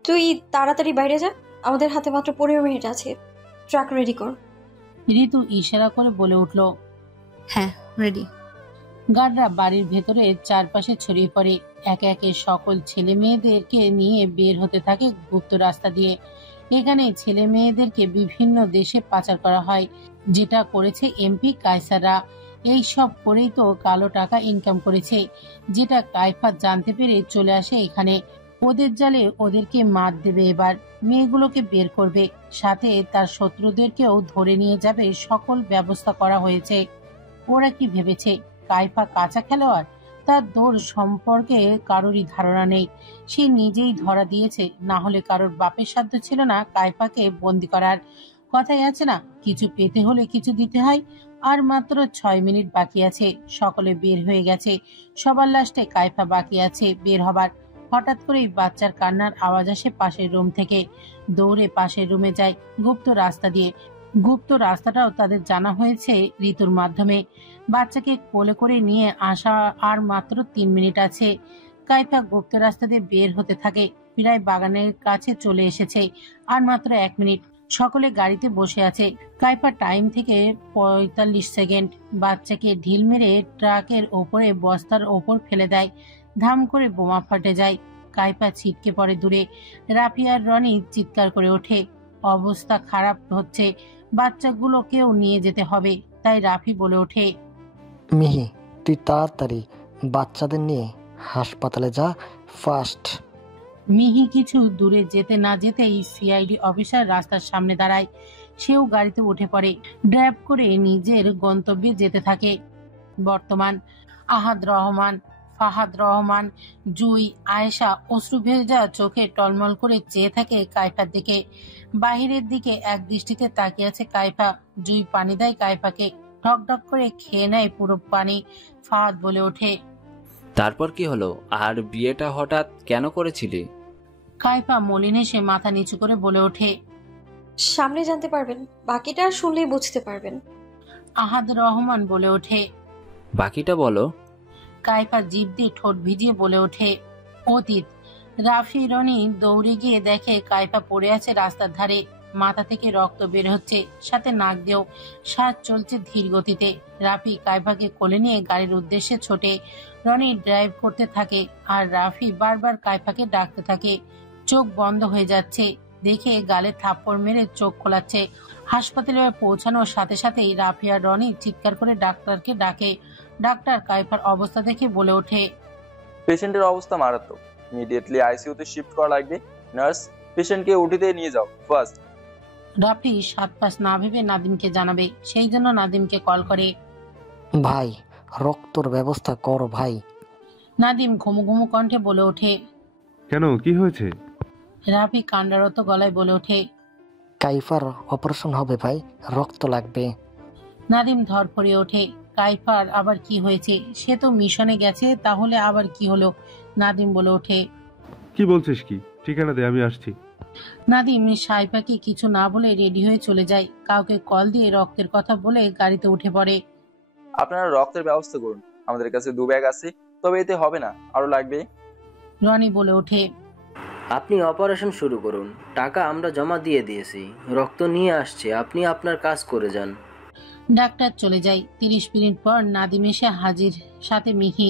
তুই তাড়াতাড়ি বাইরে যা, আমাদের হাতে মাত্র 15 মিনিট আছে। ট্রাক রেডি কর। ঋতু ইশারা করে বলে উঠল, হ্যাঁ রেডি। গার্ডরা বাড়ির ভেতরে চারপাশে ছড়িয়ে পড়ে। একে একে সকল ছেলে মেয়েদেরকে নিয়ে বের হতে থাকে গুপ্ত রাস্তা দিয়ে। এখানে ছেলে মেয়েদেরকে বিভিন্ন দেশে পাচার করা হয়, যেটা করেছে এমপি কায়সাররা। এই সব করেই তো কালো টাকা ইনকাম করেছে, যেটা কাইফা জানতে পেরে চলে আসে এখানে। ওদের জালে ওদেরকে মার দেবে। এবার মেয়েগুলোকে বের করবে, সাথে তার শত্রুদেরকেও ধরে নিয়ে যাবে। সকল ব্যবস্থা করা হয়েছে। ওরা কি ভেবেছে কাইফা কাঁচা খেলোয়াড়? তার দৌড় সম্পর্কে কারোরই ধারণা নেই। সে নিজেই ধরা দিয়েছে, না হলে কারোর বাপের সাধ্য ছিল না কাইফাকে বন্দি করার। কথাই আছে না, কিছু পেতে হলে কিছু দিতে হয়। আর মাত্র 6 মিনিট বাকি আছে। সকলে বের হয়ে গেছে। সবার লাস্টে কাইফা বাকি আছে বের হবার। হঠাৎ করেই বাচ্চার কান্নার আওয়াজ আসে পাশের রুম থেকে। দৌড়ে পাশের রুমে যায় গুপ্ত রাস্তা দিয়ে। গুপ্ত রাস্তাটাও তাদের জানা হয়েছে ঋতুর মাধ্যমে। বাচ্চাকে কোলে করে নিয়ে আসা আর মাত্র 3 মিনিট আছে। কাইফা গুপ্ত রাস্তা দিয়ে বের হতে থাকে। প্রায় বাগানের কাছে চলে এসেছে। আর মাত্র 1 মিনিট। সকলে গাড়িতে বসে আছে। কাইফা টাইম থেকে 45 সেকেন্ড। বাচ্চাকে ঢিল মেরে ট্রাকের ওপরে বস্তার ওপর ফেলে দেয়। ধাম করে বোমা ফাটে যায়। কাইফা ছিটকে পড়ে দূরে। রাফি আর রনি চিৎকার করে ওঠে। অবস্থা খারাপ হচ্ছে, বাচ্চাগুলোকেও নিয়ে যেতে হবে। তাই রাফি বলে ওঠে, মিহি তুই তাড়াতাড়ি বাচ্চাদের নিয়ে হাসপাতালে যা, ফাস্ট। মিহি কিছু দূরে যেতে না যেতেই সিআইডি অফিসার রাস্তার সামনে দাঁড়ায়। সেও গাড়িতে উঠে পড়ে। ড্রাইভ করে নিজের গন্তব্যে যেতে থাকে। বর্তমান আহাদ রহমান, ফাহাদ রহমান, জুই, আয়েশা অশ্রু ভেজা চোখে টলমল করে চেয়ে থাকে কাইফার দিকে। বাহিরের দিকে এক দৃষ্টিতে তাকিয়ে আছে কাইফা। জুই পানি দেয় কাইফাকে। ঢক ঢক করে খেয়ে নেয় পুরো পানি। ফাহাদ বলে ওঠে, তারপর কি হলো? আর বিয়েটা হঠাৎ কেন করেছিলি? কাইফা মলিন এসে মাথা নিচু করে বলে ওঠে, সামনে জানতে পারবেন, বাকিটা শুনলেই বুঝতে পারবেন। আহাদ রহমান বলে ওঠে, বাকিটা বলো। কাইফা জিভ দিয়ে ঠোঁট ভিজিয়ে বলে ওঠে, অতীত। রাফি রনি দৌড়ে গিয়ে দেখে কাইফা পড়ে আছে রাস্তার ধারে। মাথা থেকে রক্ত বের হচ্ছে, সাথে নাক দিয়েও। শ্বাস চলছে ধীর গতিতে। রাফি কাইফাকে কোলে নিয়ে গাড়ির উদ্দেশ্যে ছোটে। রনি ড্রাইভ করতে থাকে আর রাফি বারবার কাইফাকে ডাকতে থাকে। চোখ বন্ধ হয়ে যাচ্ছে দেখে গালে থাপ্পড় মেরে চোখ খোলাচ্ছে। হাসপাতালে পৌঁছানোর সাথে সাথেই রাফি আর রনি চিৎকার করে ডাক্তারকে ডাকে। ডাক্তার কাইফার অবস্থা দেখে বলে ওঠে, পেশেন্টের অবস্থা মারাত্মক, ইমিডিয়েটলি আইসিইউতে শিফট করা লাগবে। নার্স, পেশেন্টকে ওটিতে নিয়ে যাও ফার্স্ট। রাফি 7 পাঁচ না ভেবে নাদিমকে জানাবে, সেই জন্য নাদিমকে কল করে। ভাই রক্তর ব্যবস্থা করো ভাই। নাদিম ঘুমু ঘুমু কণ্ঠে বলে ওঠে, কেন, কি হয়েছে? রাফি কান্ডারত গলায় বলে ওঠে, কাইফার অপারেশন হবে ভাই, রক্ত লাগবে। নাদিম ধরফড়িয়ে ওঠে, কাইফার আবার কি হয়েছে? সে তো মিশনে গেছে, তাহলে আবার কি হলো? নাদিম বলে ওঠে, কি বলছিস কি? ঠিকানা দে, আমি আসছি। নাদিম সাইফাকে কিছু না বলে রেডি হয়ে চলে যায়। কাউকে কল দিয়ে রক্তের কথা বলে গাড়িতে উঠে পড়ে। আপনারা রক্তের ব্যবস্থা করুন, আমাদের কাছে 2 ব্যাগ আছে, তবে এতে হবে না, আরো লাগবে। রনি বলে ওঠে, আপনি অপারেশন শুরু করুন, টাকা আমরা জমা দিয়ে দিয়েছি, রক্ত নিয়ে আসছে, আপনি আপনার কাজ করে যান। ডাক্তার চলে যায়। 30 মিনিট পর নাদিম এসে হাজির, সাথে মিহি।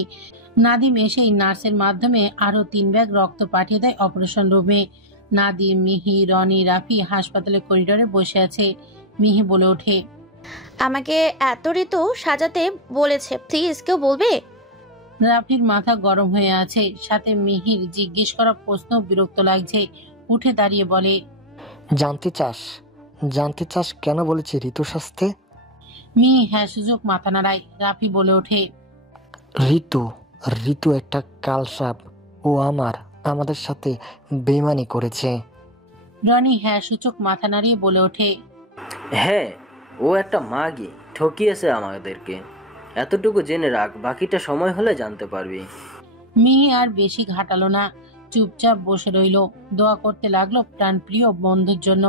নাদিম এসেই নার্সের মাধ্যমে আরো 3 ব্যাগ রক্ত পাঠিয়ে দেয় অপারেশন রুমে। নাদিম, মিহি, রনি, রাফি হাসপাতালের করিডোরে বসে আছে। মিহি বলে ওঠে, আমাকে এত ঋতু সাজাতে বলেছে, প্লিজ কেউ বলবে? রাফির মাথা গরম হয়ে আছে, সাথে মিহির জিজ্ঞেস করা প্রশ্ন বিরক্ত লাগছে। উঠে দাঁড়িয়ে বলে, জানতে চাস কেন বলেছি ঋতু শাস্তে? মিহি হ্যাঁ সুযোগ মাথা নাড়ায়। রাফি বলে ওঠে, ঋতু একটা কালসাপ, ও আমাদের সাথে বেইমানি করেছে। রনি হ্যাঁ সূচক মাথা নাড়িয়ে বলে ওঠে, হ্যাঁ, ও একটা মাগি, ঠকিয়েছে আমাদেরকে। এতটুকু জেনে রাখ, বাকিটা সময় হলে জানতে পারবি। মিহি আর বেশি ঘাটালো না, চুপচাপ বসে রইল। দোয়া করতে লাগলো প্রাণপ্রিয় বন্ধুর জন্য।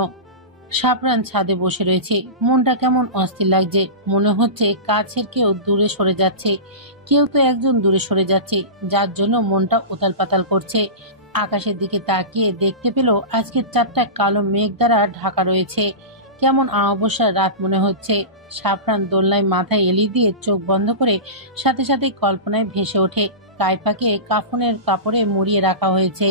সাপরান ছাদে বসে রয়েছে, মনটা কেমন অস্থির লাগছে। মনে হচ্ছে কাছের কেউ দূরে সরে যাচ্ছে, কেউ তো একজন দূরে সরে যাচ্ছে, যার জন্য মনটা উতাল পাতাল করছে। আকাশের দিকে তাকিয়ে দেখতে পেল আজকে 4টা কালো মেঘ দ্বারা ঢাকা রয়েছে। কেমন অমাবস্যার রাত মনে হচ্ছে। সাপরান দোলনায় মাথায় এলি দিয়ে চোখ বন্ধ করে সাথে সাথে কল্পনায় ভেসে ওঠে। কাইফাকে কাফনের কাপড়ে মুড়িয়ে রাখা হয়েছে।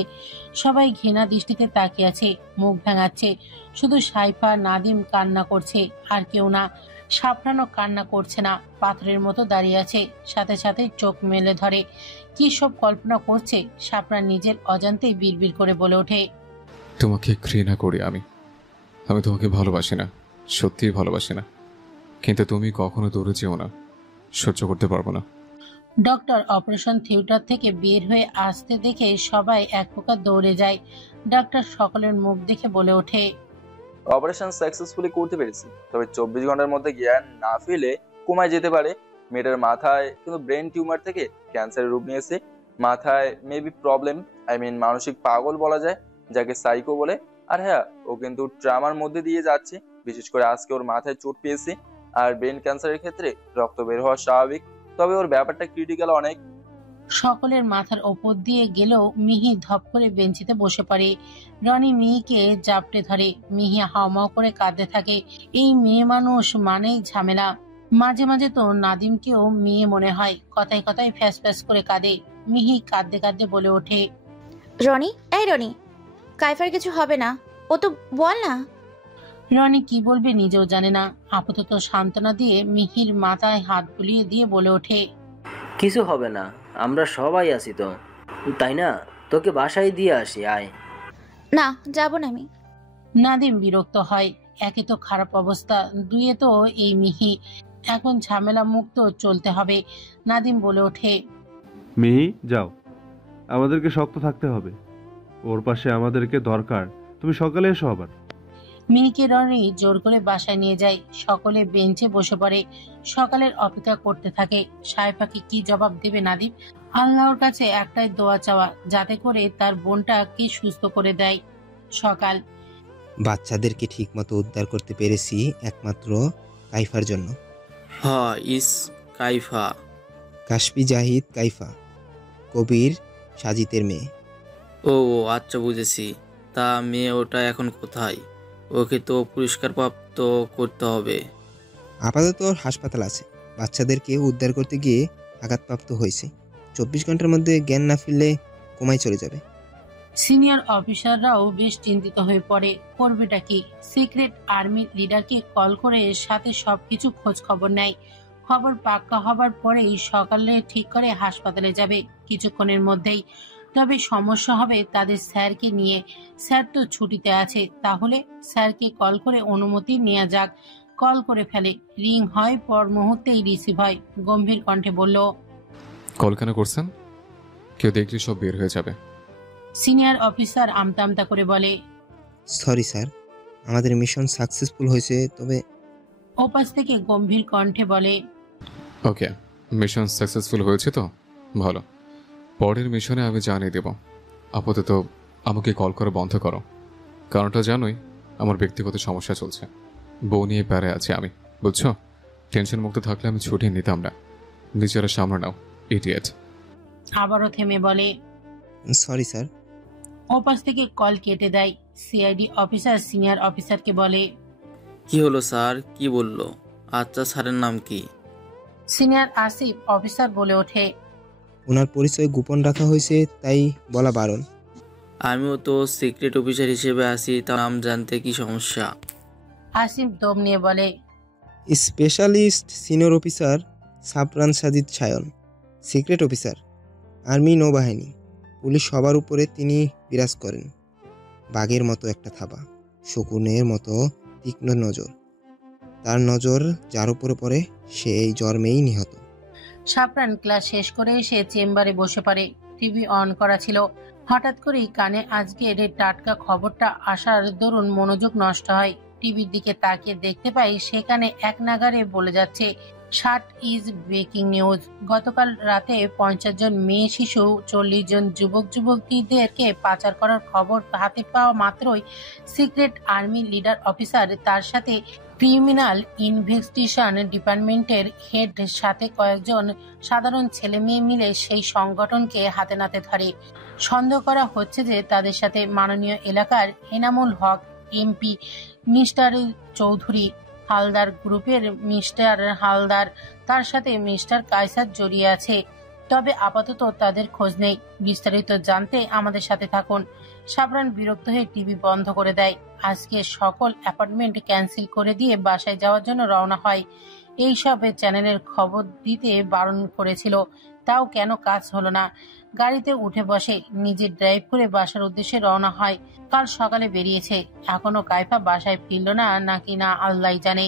সবাই ঘৃণা দৃষ্টিতে তাকিয়ে আছে, মুখ ভাঙাচ্ছে। শুধু সাইফা নাদিম কান্না করছে, আর কেউ না। সাফরানও কান্না করছে না, পাথরের মতো দাঁড়িয়ে আছে, সাথে সাথে চোখ মেলে ধরে। কি সব কল্পনা করছে সাফরান নিজের অজান্তেই বিড়বিড় করে বলে ওঠে, তোমাকে ঘৃণা করি আমি তোমাকে ভালোবাসি না, সত্যিই ভালোবাসি না। কিন্তু তুমি কখনো দূরে যেও না, সহ্য করতে পারবো না। ডক্টর অপারেশন থিয়েটার থেকে বের হয়ে আসতে দেখে সবাই এক প্রকার দৌড়ে যায়। ডাক্তার সকলের মুখ দেখে বলে ওঠে, অপারেশন সাকসেসফুলি করতে পেরেছি, তবে 24 ঘন্টার মধ্যে জ্ঞান না ফিরলে কমায় যেতে পারে। মেয়েটার মাথায় কিন্তু ব্রেন টিউমার থেকে ক্যান্সারের রূপ নিয়েছে। মাথায় মেবি প্রবলেম, মানসিক পাগল বলা যায়, যাকে সাইকো বলে। আর হ্যাঁ, ও কিন্তু ট্রামার মধ্যে দিয়ে যাচ্ছে। বিশেষ করে আজকে ওর মাথায় চোট পেয়েছে। আর ব্রেন ক্যান্সারের ক্ষেত্রে রক্ত বের হওয়া স্বাভাবিক, তবে ওর ব্যাপারটা ক্রিটিক্যাল অনেক। সকলের মাথার ওপর দিয়ে গেলেও মিহি ধপ করে বেঞ্চিতে বসে পড়ে। রনি মিহিকে জাপটে ধরে। মিহি হাওমাও করে কাঁদতে থাকে। এই মেয়ে মানুষ মানেই ঝামেলা। মাঝে মাঝে তো নাদিমকেও মেয়ে মনে হয়। কথায় কথায় ফ্যাস ফ্যাস করে কাঁদে। মিহি কাঁদতে কাঁদতে বলে ওঠে, রনি, এই রনি, কাইফার কিছু হবে না, ও তো বল না। রনি কি বলবে নিজেও জানে না। আপাতত সান্ত্বনা দিয়ে মিহির মাথায় হাত বুলিয়ে দিয়ে বলে ওঠে, কিছু হবে না, আমরা সবাই আছি তো, তাই না? তোকে বাসায় দিয়ে আসি, আয়। না, যাব না আমি। নাদিম বিরক্ত হয়। একে তো খারাপ অবস্থা, দুয়ে তো এই মিহি। এখন ঝামেলা মুক্ত চলতে হবে। নাদিম বলে ওঠে, মিহি যাও, আমাদেরকে শক্ত থাকতে হবে, ওর পাশে আমাদেরকে দরকার। তুমি সকালে এসো আবার। মিহিকে রনি জোর করে বাসায় নিয়ে যায়। সকলে বেঞ্চে বসে পড়ে, সকালের অপেক্ষা করতে থাকে। সাইফাকে কি জবাব দেবে নাদিম? আল্লাহর কাছে একটাই দোয়া চাওয়া, যাতে করে তার বোনটাকে সুস্থ করে দেয়। সকাল, বাচ্চাদেরকে ঠিকমতো উদ্ধার করতে পেরেছি একমাত্র কাইফার জন্য। কাইফা, কাশফি জাহিদ কাইফা, কবির সাজিতের মেয়ে। ও আচ্ছা, বুঝেছি। তা মেয়ে ওটা এখন কোথায়? ওকে তো পুরস্কারপ্রাপ্ত করতে হবে। আপাতত ওর হাসপাতাল আছে। বাচ্চাদেরকে উদ্ধার করতে গিয়ে আঘাতপ্রাপ্ত হয়েছে। 24 ঘন্টার মধ্যে জ্ঞান না ফিরলে কোমায় চলে যাবে। সিনিয়র অফিসাররাও বেশ চিন্তিত হয়ে পড়ে। করবেটা কি? সিক্রেট আর্মি লিডারকে কল করে সাথে সবকিছু খোঁজ খবর নেয়। খবর পাক্কা হবার পরেই সকালে ঠিক করে হাসপাতালে যাবে কিছুক্ষণের মধ্যেই। তবে সমস্যা হবে তাদের স্যারকে নিয়ে। স্যার তো ছুটিতে আছে, তাহলে স্যারকে কল করে অনুমতি নেওয়া যাক। কল করে ফেলে, রিং হয়, পর মুহূর্তেই রিসিভ হয়। গম্ভীর কণ্ঠে বলল, কল কেন করছেন? কেউ দেখলে সব বের হয়ে যাবে। সিনিয়র অফিসার আমতা আমতা করে বলে, সরি স্যার, আমাদের মিশন সাকসেসফুল হয়েছে, তবে ওপাশ থেকে গম্ভীর কণ্ঠে বলে, ওকে, মিশন সাকসেসফুল হয়েছে তো ভালো। পরের মিশনে আমি জানিয়ে দেব। আপাতত আমাকে কল করে বন্ধ করো, কারণটা জানোই, আমার ব্যক্তিগত সমস্যা চলছে। বউ নিয়ে প্যারে আছি আমি, বুঝছো? টেনশন মুক্ত থাকলে আমি ছুটি নিতাম না। নিজেরা সামনে নাও, ইডিয়েট। আবারও থেমে বলে, সরি স্যার। ওপাশ থেকে কল কেটে দেয়। সিআইডি অফিসার সিনিয়র অফিসারকে বলে, কি হলো স্যার, কি বললো? আচ্ছা, স্যারের নাম কি? সিনিয়র আসিফ অফিসার বলে ওঠে, ওনার পরিচয় গোপন রাখা হয়েছে, তাই বলা বারণ। আমিও তো সিক্রেট অফিসার হিসেবে আছি, তার নাম জানতে কি সমস্যা? আসিফ দম নিয়ে বলে, specialist senior officer সাফরান Sajid Sayan, secret officer, army, নৌবাহিনী, পুলিশ, সবার উপরে তিনি বিরাজ করেন। বাঘের মতো একটা থাবা, শকুনের মতো তীক্ষ্ণ নজর। তার নজর যার উপরে পড়ে সে এই জন্মেই নিহত। সাফরান ক্লাস শেষ করে এসে চেম্বারে বসে পড়ে। টিভি অন করা ছিল। হঠাৎ করেই কানে আজকের টাটকা খবরটা আসার দরুন মনোযোগ নষ্ট হয়। টিভির দিকে তাকিয়ে দেখতে পাই সেখানে এক নাগারে বলে যাচ্ছে শার্ট ইজ ব্রেকিং নিউজ। গতকাল রাতে 50 জন মেয়ে শিশু 40 জন যুবক যুবতীদেরকে পাচার করার খবর হাতে পাওয়া মাত্রই সিক্রেট আর্মি লিডার অফিসার তার সাথে ক্রিমিনাল ইনভেস্টিগেশন ডিপার্টমেন্টের হেড সাথে কয়েকজন সাধারণ ছেলে মেয়ে মিলে সেই সংগঠনকে হাতে নাতে ধরে। সন্দেহ করা হচ্ছে যে তাদের সাথে মাননীয় এলাকার এনামুল হক এমপি, মিস্টার চৌধুরী হালদার গ্রুপের মিস্টার হালদার, তার সাথে মিস্টার কায়সার জড়িয়ে আছে। তবে আপাতত তাদের খোঁজ নেই। বিস্তারিত জানতে আমাদের সাথে থাকুন। সাবরান বিরক্ত হয়ে টিভি বন্ধ করে দেয়। আজকে সকল অ্যাপয়েন্টমেন্ট ক্যান্সেল করে দিয়ে বাসায় যাওয়ার জন্য রওনা হয়। এইসব চ্যানেলের খবর দিতে বারণ করেছিল, তাও কেন কাজ হলো না। গাড়িতে উঠে বসে, নিজে ড্রাইভ করে বাসার উদ্দেশ্যে রওনা হয়। কাল সকালে বেরিয়েছে, এখনো কাইফা বাসায় ফিরল না নাকি না আল্লাহ জানে।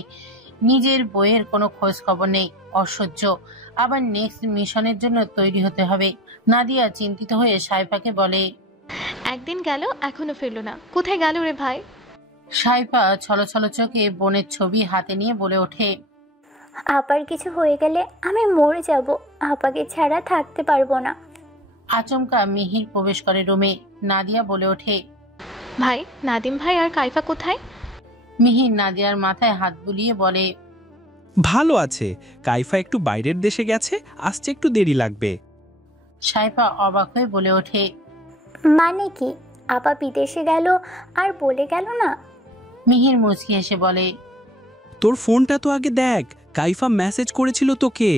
নিজের বইয়ের কোনো খোঁজ খবর নেই। অসহ্য। আবার নেক্সট মিশনের জন্য তৈরি হতে হবে। নাদিয়া চিন্তিত হয়ে সাইফাকে বলে, একদিন গেল এখনো ফিরলো না, কোথায় গেল রে ভাই? সাইফা ছলছল চোখে বোনের ছবি হাতে নিয়ে বলে ওঠে, আপার কিছু হয়ে গেলে আমি মরে যাব, আপাকে ছাড়া থাকতে পারবো না। আচমকা মিহির প্রবেশ করে রুমে। নাদিয়া বলে ওঠে, ভাই, নাদিম ভাই আর কাইফা কোথায়? মিহির নাদিয়ার মাথায় হাত বুলিয়ে বলে, ভালো আছে, কাইফা একটু বাইরের দেশে গেছে, আসতে একটু দেরি লাগবে। সাইফা অবাক হয়ে বলে ওঠে, মানে কি? আপা বিদেশে গেল আর বলে গেল না? মিহির মুচকি এসে বলে, তোর ফোনটা তো আগে দেখ, কাইফা মেসেজ করেছিল তোকে।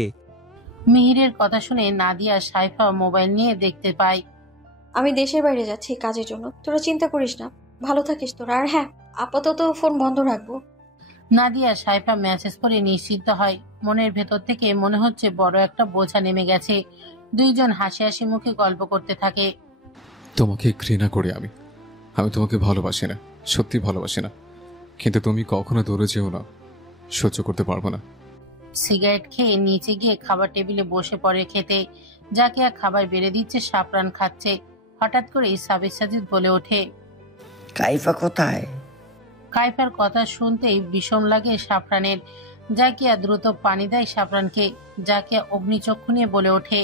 মিহিরের কথা শুনে নাদিয়া সাইফা মোবাইল নিয়ে দেখতে পায়। আমি দেশের বাইরে যাচ্ছি কাজের জন্য, তোরা চিন্তা করিস না, ভালো থাকিস তোরা। আর হ্যাঁ, আপাতত ফোন বন্ধ রাখবো। নাদিয়া সাইফা মেসেজ করে নিশ্চিন্ত হয়। মনের ভেতর থেকে মনে হচ্ছে বড় একটা বোঝা নেমে গেছে। দুইজন হাসি হাসি মুখে গল্প করতে থাকে। তোমাকে ঘৃণা করি আমি তোমাকে ভালোবাসি না, সত্যি ভালোবাসি না, কিন্তু তুমি কখনো দূরে যেও না, সহ্য করতে পারবো না। সিগারেট খেয়ে নিচে গিয়ে খাবার টেবিলে বসে পড়ে খেতে। যাকে খাবার বেড়ে দিচ্ছে সাফরান খাচ্ছে। হঠাৎ করে সাবির সাজিদ বলে ওঠে, কাইফা কোথায়? কাইফার কথা শুনতেই বিষম লাগে সাফরানের। জাকিয়া দ্রুত পানি দেয় সাফরানকে। জাকিয়া অগ্নিচক্ষু নিয়ে বলে ওঠে,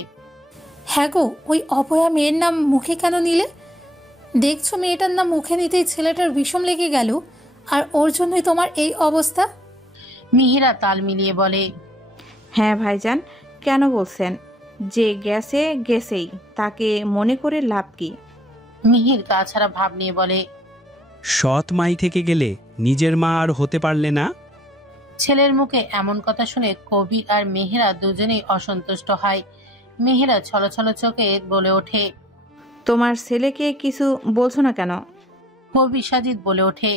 হ্যাঁ গো, ওই অপয়া মেয়ের নাম মুখে কেন নিলে? দেখছো মেয়েটার নাম মুখে নিতেই ছেলেটার বিষম লেগে গেল, আর ওর জন্যই তোমার এই অবস্থা। মিহিরা তাল মিলিয়ে বলে, হ্যাঁ ভাইজান, কেন বলছেন? যে গেছে গেছেই, তাকে মনে করে লাভ কি? মিহির তাছাড়া ভাব নিয়ে বলে, সৎ মাই থেকে গেলে নিজের মা আর হতে পারলে না। ছেলের মুখে এমন কথা শুনে কবির আর মেহেরা দুজনেই অসন্তুষ্ট হয়। মেহেরা ছলছল চোখে বলে ওঠে, তোমার ছেলেকে কিছু বলছো না কেন? কবির সাজিদ বলে ওঠে,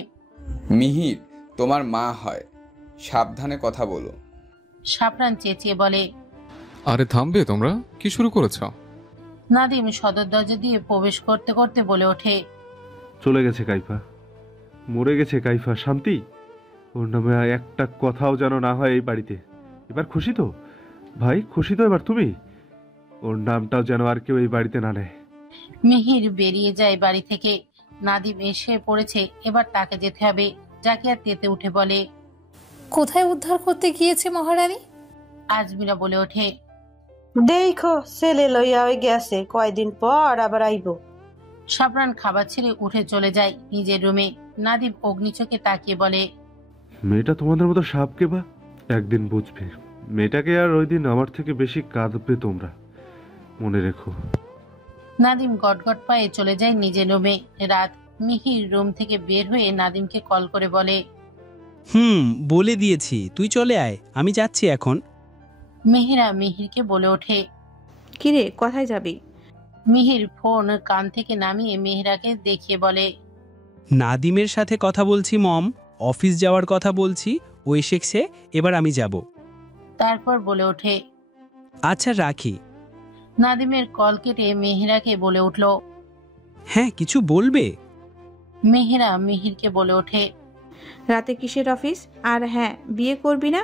মিহির তোমার মা হয়, সাবধানে কথা বলো। সাফরান চেঁচিয়ে বলে, আরে থামবে তোমরা, কি শুরু করেছো? নাদিম সদর দরজা দিয়ে প্রবেশ করতে করতে বলে ওঠে, চলে গেছে কাইফা, মরে গেছে কাইফা। শান্তি, ওর নামে একটা কথাও যেন না হয় এই বাড়িতে। এবার খুশি তো ভাই? খুশি তো এবার তুমি? ওর নামটাও যেন আর কেউ এই বাড়িতে না নেয়। মিহির বেরিয়ে যায় বাড়ি থেকে। নাদিম এসে পড়েছে, এবার তাকে যেতে হবে। জাকিয়া তেতে উঠে বলে, কোথায় উদ্ধার করতে গিয়েছে মহারানী? আজমিরা বলে ওঠে, দেখো ছেলে লইয়া ওই গেছে, কয়দিন পর আবার আইব। সাবরান খাবার ছেড়ে উঠে চলে যায় নিজের রুমে। নাদিম অগ্নিচোখে তাকিয়ে বলে, মেয়েটা তোমাদের মতো সাপকে বা একদিন বুঝবে। মেয়েটাকে আর ওই দিন আমার থেকে বেশি কাঁদবে তোমরা, মনে রেখো। নাদিম গটগট পায়ে চলে যায় নিজের রুমে। রাত। মিহির রুম থেকে বের হয়ে নাদিমকে কল করে বলে, বলে দিয়েছি, তুই চলে আয়, আমি যাচ্ছি এখন। মেহেরা মিহিরকে বলে ওঠে, কিরে কোথায় যাবি? মিহির ফোন কান থেকে নামিয়ে মেহেরাকে দেখিয়ে বলে, নাদিমের সাথে কথা বলছি মম, অফিস যাওয়ার কথা বলছি, ও এসেছে, এবার আমি যাব। তারপর বলে ওঠে, আচ্ছা রাখি। নাদিমের কল কেটে মেহেরাকে বলে উঠল, হ্যাঁ কিছু বলবে? মেহেরা মিহিরকে বলে ওঠে, রাতে কিসের অফিস? আর হ্যাঁ, বিয়ে করবি না?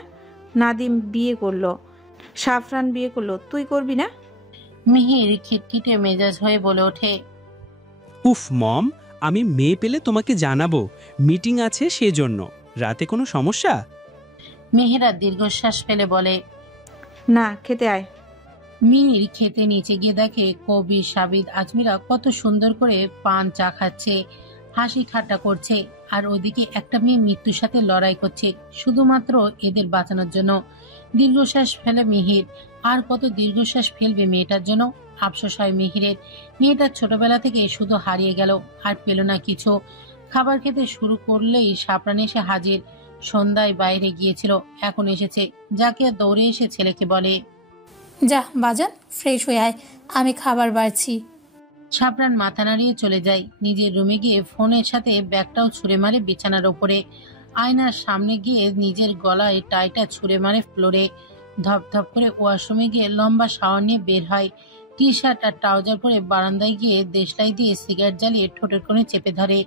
নাদিম বিয়ে করলো, সাফরান বিয়ে করলো, তুই করবি না? মিহির খিটখিটে মেজাজ হয়ে বলে ওঠে, উফ মম, আমি মেয়ে পেলে তোমাকে জানাবো, মিটিং আছে সেজন্য। রাতে কোনো সমস্যা? মেহেরা দীর্ঘশ্বাস ফেলে বলে, না, খেতে আয়। মিহির খেতে নিচে গিয়ে দেখে কবির, সাবিদ, আজমিরা কত সুন্দর করে পান চা খাচ্ছে, হাসি ঠাট্টা করছে, আর ওদিকে একটা মেয়ে মৃত্যুর সাথে লড়াই করছে শুধুমাত্র এদের বাঁচানোর জন্য। দীর্ঘশ্বাস ফেলে মিহির। আর কত দীর্ঘশ্বাস ফেলবে মেয়েটার জন্য? আফসোস হয় মিহিরের। মেয়েটা ছোটবেলা থেকে শুধু হারিয়ে গেল, আর পেল না কিছু। খাবার খেতে শুরু করলেই সাপরান এসে হাজির। সন্ধ্যায় বাইরে গিয়েছিল, এখন এসেছে। জাকিয়া দৌড়ে এসে ছেলেকে বলে, যা বাজান, ফ্রেশ হয়ে আয়, আমি খাবার বাড়ছি। সাপরান মাথা নাড়িয়ে চলে যায়। নিজের রুমে গিয়ে ফোনের সাথে ব্যাগটাও ছুঁড়ে মারে বিছানার ওপরে। আয়নার সামনে গিয়ে নিজের গলায় টাইটা ছুঁড়ে মারে ফ্লোরে। ধপধপ করে ওয়াশরুমে গিয়ে লম্বা শাওয়ার নিয়ে বের হয়। টি শার্ট আর ট্রাউজার পরে বারান্দায় গিয়ে দেশলাই দিয়ে সিগারেট জ্বালিয়ে ঠোঁটের কোণে চেপে ধরে।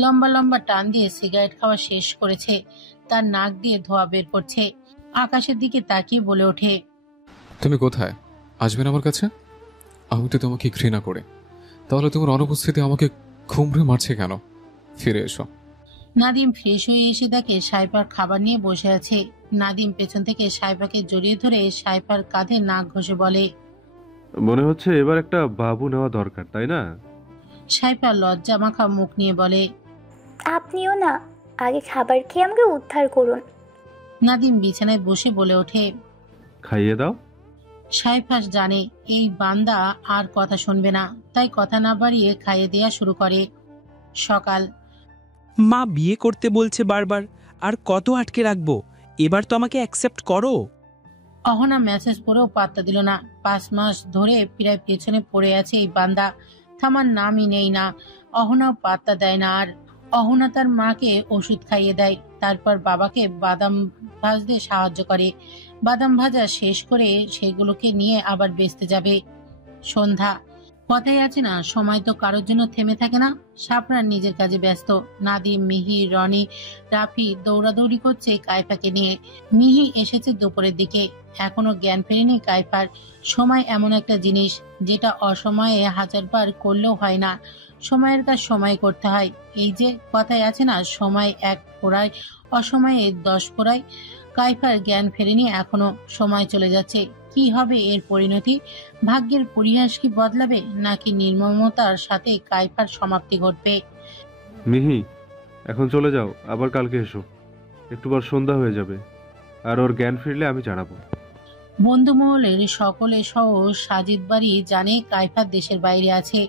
লম্বা লম্বা টান দিয়ে সিগারেট খাওয়া শেষ করেছে। তার নাক দিয়ে ধোঁয়া বের করছে। আকাশের দিকে তাকিয়ে বলে ওঠে, তুমি কোথায়? আসবে না আমার কাছে? আমি তো তোমাকে ঘৃণা করে, তাহলে তোমার অনুপস্থিতি আমাকে খুমড়ে মারছে কেন? ফিরে এসো। নাদিম ফ্রেশ হয়ে এসে দেখে সাইফার খাবার নিয়ে বসে আছে। নাদিম পেছন থেকে সাইফাকে জড়িয়ে ধরে সাইফার কাঁধে নাক ঘষে বলে, মনে হচ্ছে এবার একটা বাবু নেওয়া দরকার, তাই না? সাইফা লজ্জা মাখা মুখ নিয়ে বলে, আপনিও না, আগে খাবার খেয়ে আমাকে উদ্ধার করুন। নাদিম বিছানায় বসে বলে ওঠে, খাইয়ে দাও। সাইফাস জানে এই বান্দা আর কথা শুনবে না, তাই কথা না বাড়িয়ে খাইয়ে দেয়া শুরু করে। সকাল। মা বিয়ে করতে বলছে বারবার, আর কত আটকে রাখবো? এবার তো আমাকে অ্যাকসেপ্ট করো। অহনা মেসেজ পড়েও পাত্তা দিল না। 5 মাস ধরে প্রায় পেছনে পড়ে আছে এই বান্দা, থামার নামই নেই না। অহনাও পাত্তা দেয় না। আর অহনা তার মাকে ওষুধ খাইয়ে দেয়, তারপর বাবাকে বাদাম ভাজতে সাহায্য করে। বাদাম ভাজা শেষ করে সেগুলোকে নিয়ে আবার বেচতে যাবে। সন্ধ্যা। কথাই আছে না, সময় তো কারোর জন্য থেমে থাকে না। সাপরান নিজের কাজে ব্যস্ত। নাদিম, মিহি, রনি, রাফি দৌড়াদৌড়ি করছে কাইফাকে নিয়ে। মিহি এসেছে দুপুরের দিকে, এখনো জ্ঞান ফেরেনি কাইফার। সময় এমন একটা জিনিস যেটা অসময়ে 1000 বার করলেও হয় না। সময়ের কাজ সময় করতে হয়। এই যে কথায় আছে না, সময় 1 পোড়ায়, অসময়ে 10 পোড়ায়। কাইফার জ্ঞান ফেরেনি এখনো। সময় চলে যাচ্ছে। কি হবে এর পরিণতি? ভাগ্যের পরিহাস কি বদলাবে, নাকি নির্মমতার সাথে কাইফার সমাপ্তি ঘটবে? মিহি, এখন চলে যাও, আবার কালকে এসো। একটু পর সন্ধ্যা হয়ে যাবে, আর ওর জ্ঞান ফিরলে আমি জানাবো। বন্ধু মহলের সকলে সহ সাজিদ বাড়ি জানে কাইফার দেশের বাইরে আছে।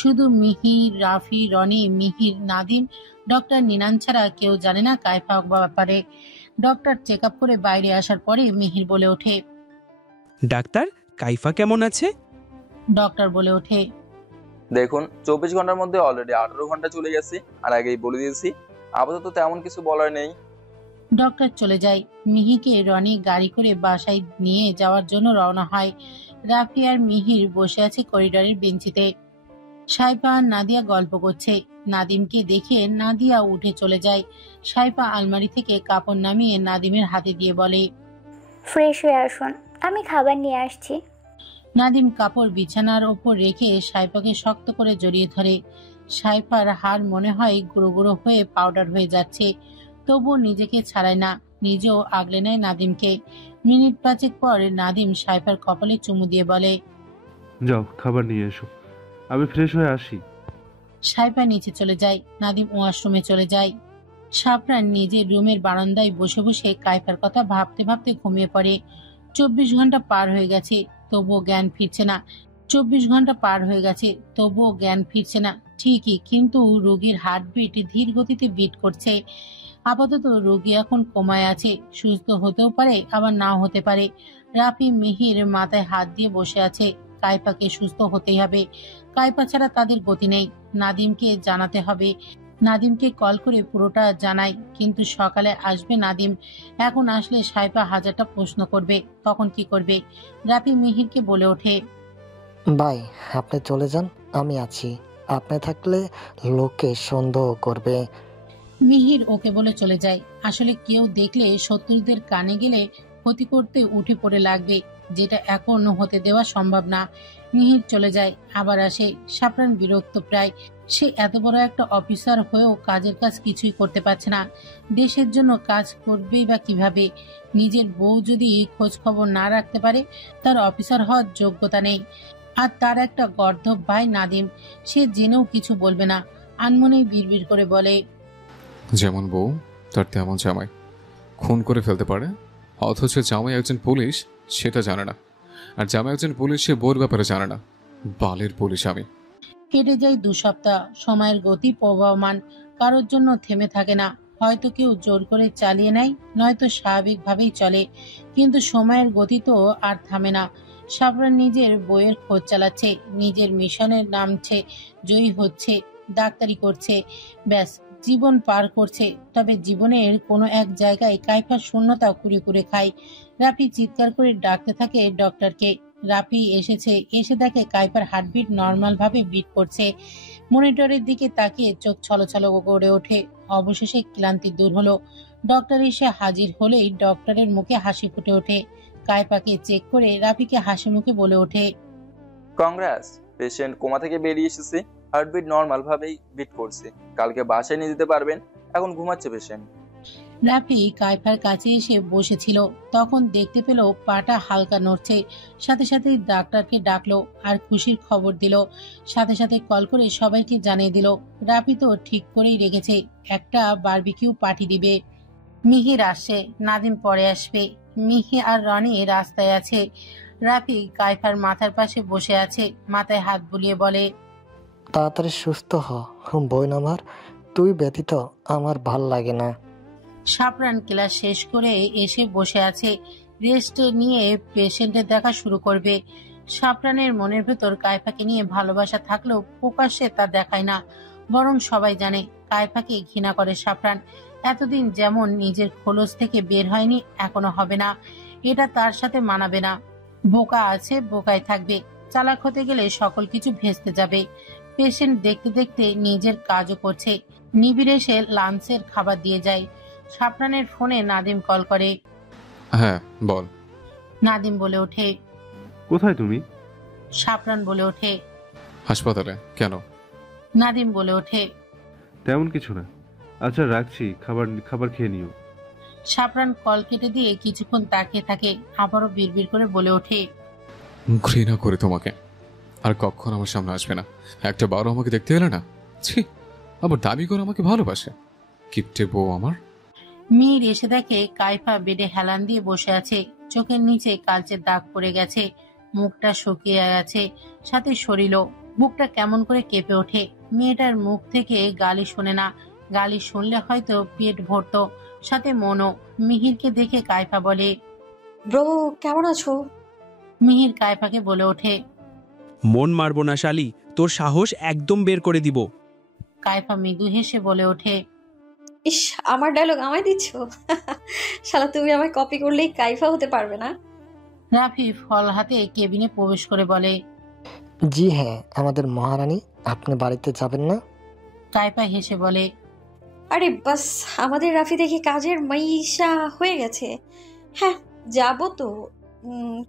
শুধু মিহির, রাফি, রনি, মিহির, নাদিম, ডক্টর নিনান ছাড়া কেউ জানে না কাইফা ব্যাপারে। ডক্টর চেক আপ করে বাইরে আসার পরে মিহির বলে ওঠে, ডাক্তার, কাইফা কেমন আছে? ডক্টর বলে ওঠে, দেখুন 24 ঘন্টার মধ্যে অলরেডি 18 ঘন্টা চলে গেছে, আর আগেই বলে দিয়েছি আপাতত তেমন কিছু বলার নেই। ডক্টর চলে যায়। মিহিকে রনি গাড়ি করে বাসায় নিয়ে যাওয়ার জন্য রওনা হয়। রাফি আর মিহির বসে আছে করিডোরের বেঞ্চিতে। সাইফা আর নাদিয়া গল্প করছে। নাদিমকে দেখে নাদিয়া উঠে চলে যায়। সাইফা আলমারি থেকে কাপড় নামিয়ে নাদিমের হাতে দিয়ে বলে, ফ্রেশ হয়ে আসুন, আমি খাবার নিয়ে আসছি। নাদিম কাপড় বিছানার ওপর রেখে সাইফাকে শক্ত করে জড়িয়ে ধরে। সাইফার হাড় মনে হয় গুঁড়ো গুঁড়ো হয়ে পাউডার হয়ে যাচ্ছে, তবুও নিজেকে ছাড়ায় না, নিজেও আগলে নেয় নাদিমকে। মিনিট 5 পর নাদিম সাইফার কপালে চুমু দিয়ে বলে, যাও খাবার নিয়ে এসো, আমি ফ্রেশ হয়ে আসি। সাইফা নিচে চলে যায়। নাদিম ওয়াশরুমে চলে যায়। সাফরান নিজের রুমের বারান্দায় বসে বসে কাইফার কথা ভাবতে ভাবতে ঘুমিয়ে পড়ে। 24 ঘন্টা পার হয়ে গেছে, তবুও জ্ঞান ফিরছে না। 24 ঘন্টা পার হয়ে গেছে, তবুও জ্ঞান ফিরছে না ঠিকই, কিন্তু রোগীর হার্টবিট ধীর গতিতে বিট করছে। আপাতত রোগী এখন কোমায় আছে, সুস্থ হতেও পারে আবার নাও হতে পারে। রাফি মিহির মাথায় হাত দিয়ে বসে আছে। কাইফাকে সুস্থ হতেই হবে, কাইফা ছাড়া তাদের গতি নেই। নাদিমকে জানাতে হবে। নাদিমকে কল করে পুরোটা জানাই, কিন্তু সকালে আসবে নাদিম। এখন আসলে সাইফা 1000টা প্রশ্ন করবে, তখন কি করবে? রাফি মিহিরকে বলে ওঠে, ভাই আপনি চলে যান, আমি আছি। আপনি থাকলে লোকে সন্দেহ করবে। মিহির ওকে বলে চলে যায়। আসলে কেউ দেখলে শত্রুদের কানে গেলে ক্ষতি করতে উঠে পড়ে লাগবে। যেটা এখন হতে দেওয়া সম্ভব না। মিহির চলে যায়, আবার আসে। সাফরান বিরক্ত প্রায়। সে এত বড় একটা অফিসার হয়েও কাজের কাজ কিছুই করতে পারছে না। দেশের জন্য কাজ করবেই বা কিভাবে? নিজের বউ যদি খোঁজ খবর না রাখতে পারে, তার অফিসার হওয়ার যোগ্যতা নেই। আর তার একটা গর্দভ ভাই নাদিম, সে জেনেও কিছু বলবে না। আনমনেই বিড়বিড় করে বলে, যেমন বউ তার তেমন জামাই, খুন করে ফেলতে পারে, অথচ জামাই একজন পুলিশ সেটা জানে না। আর জামাই একজন পুলিশ, সে বউর ব্যাপারে জানে না। বালের পুলিশ আমি। কেটে যায় 2 সপ্তাহ। সময়ের গতি প্রবাহমান, কারোর জন্য থেমে থাকে না। হয়তো কেউ জোর করে চালিয়ে নেয়, নয়তো স্বাভাবিকভাবেই চলে, কিন্তু সময়ের গতি তো আর থামে না। সাফরান নিজের বইয়ের খোঁজ চালাচ্ছে, নিজের মিশনের নামছে, জয়ী হচ্ছে, ডাক্তারি করছে, ব্যাস জীবন পার করছে। তবে জীবনের কোনো এক জায়গায় কাইফার শূন্যতা কুড়ে কুড়ে খায়। রাফি চিৎকার করে ডাকতে থাকে ডক্টরকে। রাফি এসেছে, এসে দেখে কাইফার হার্টবিট নর্মাল ভাবে বিট করছে। মনিটরের দিকে তাকিয়ে চোখ ছলছল করে ওঠে। অবশেষে ক্লান্তি দূর হলো। ডক্টর এসে হাজির হলেই ডক্টরের মুখে হাসি ফুটে ওঠে। কাইফাকে চেক করে রাফিকে হাসি মুখে বলে ওঠে, কংগ্রেস, পেশেন্ট কোমা থেকে বেরিয়ে এসেছে, হার্টবিট নর্মাল ভাবেই বিট করছে, কালকে বাসায় নিয়ে যেতে পারবেন, এখন ঘুমাচ্ছে পেশেন্ট। রাফি কাইফার কাছে এসে বসেছিল, তখন দেখতে পেল পাটা হালকা নড়ছে। সাথে সাথে ডাক্তারকে ডাকলো আর খুশির খবর দিল। সাথে সাথে কল করে সবাইকে জানিয়ে দিল রাফি তো ঠিক করেই রেখেছে, একটা বারবিকিউ পার্টি দিবে। মিহির আসছে, নাদিম পরে আসবে। মিহি আর রনি রাস্তায় আছে। রাফি কাইফার মাথার পাশে বসে আছে, মাথায় হাত বুলিয়ে বলে, তাড়াতাড়ি সুস্থ হ বোন আমার, তুই ব্যতীত আমার ভাল লাগে না। সাফরান ক্লাস শেষ করে এসে বসে আছে, রেস্ট নিয়ে পেশেন্টের দেখা শুরু করবে। সাফরানের মনের ভেতর কাইফাকে নিয়ে ভালোবাসা থাকলেও প্রকাশ্যে তা দেখায় না, বরং সবাই জানে কাইফাকে ঘৃণা করে সাফরান। এতদিন যেমন নিজের খোলস থেকে বের হয়নি, এখনো হবে না। এটা তার সাথে মানাবে না। বোকা আছে, বোকায় থাকবে। চালাক হতে গেলে সকল কিছু ভেস্তে যাবে। পেশেন্ট দেখতে দেখতে নিজের কাজও করছে। নিবিড় এসে লাঞ্চের খাবার দিয়ে যায়। সাফরানের ফোনে নাদিম কল করে। হ্যাঁ বল। নাদিম বলে ওঠে, কোথায় তুমি? সাফরান বলে ওঠে, হাসপাতালে। কেন? নাদিম বলে ওঠে, তেমন কিছু না। আচ্ছা রাখছি, খাবার খেয়ে নিও। সাফরান কল কেটে দিয়ে কিছুক্ষণ তাকিয়ে থাকে, আবারও বিড়বিড় করে বলে ওঠে, ঘৃণা করে তোমাকে, আর কখন আমার সামনে আসবে না। একটা বারো আমাকে দেখতে এলে না, ছি, আবার দাবি করে আমাকে ভালোবাসে। কিপটে বউ আমার। মিহির এসে দেখে কাইফা বেডে হেলান দিয়ে বসে আছে, চোখের নিচে কালচের দাগ পড়ে গেছে, মুখটা শুকিয়ে আছে, সাথে শরীরও। বুকটা কেমন করে কেঁপে ওঠে। মেয়েটার মুখ থেকে গালি শোনে না, গালি শুনলে হয়তো পেট ভরতো, সাথে মনও। মিহিরকে দেখে কাইফা বলে, ব্রো কেমন আছো? মিহির কাইফাকে বলে ওঠে, মন মারবো না শালি, তোর সাহস একদম বের করে দিব। কাইফা মৃদু হেসে বলে ওঠে, ইস, আমার ডায়লগ আমায় দিচ্ছ? শালা তুমি আমায় কপি করলেই কাইফা হতে পারবে না। রাফি ফল হাতে কেবিনে প্রবেশ করে বলে, জি হ্যাঁ আমাদের মহারানী, আপনি বাড়িতে যাবেন না? কাইফা হেসে বলে, আরে বাস, আমাদের রাফি দেখি কাজের মাইশা হয়ে গেছে। হ্যাঁ যাবো তো।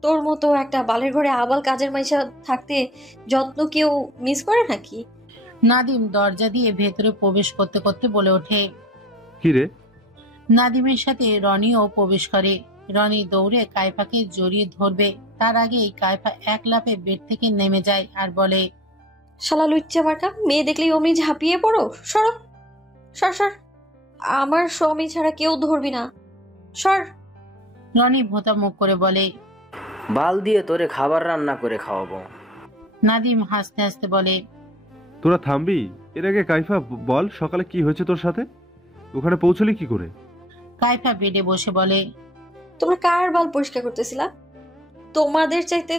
তোর মতো একটা বালের ঘরে আবাল কাজের মাইশা থাকতে যত্ন কেউ মিস করে নাকি? নাদিম দরজা দিয়ে ভেতরে প্রবেশ করতে করতে বলে ওঠে, কি রে? নাদিমের সাথে রনিও প্রবেশ করে। রনি দৌড়ে কাইফাকে জড়িয়ে ধরবে, তার আগেই কাইফা এক লাফে বেড থেকে নেমে যায় আর বলে, শালা লুচ্চা মার্কা, মেয়ে দেখলেই অমনি ঝাঁপিয়ে পড়ো। সরো, সর সর, আমার স্বামী ছাড়া কেউ ধরবি না, সর। রনি ভোঁতা মুখ করে বলে, বাল দিয়ে তোরে খাবার রান্না করে খাওয়াবো। নাদিম হাসতে হাসতে বলে, তোরা থামবি? এর আগে কাইফা বল, সকালে কি হয়েছে তোর সাথে? ওখানে পৌঁছলি কি করে? কাইফা বেডে বসে বলে, তোমরা কার বাল পরিষ্কার করতেছিলা? তোমাদের চাইতে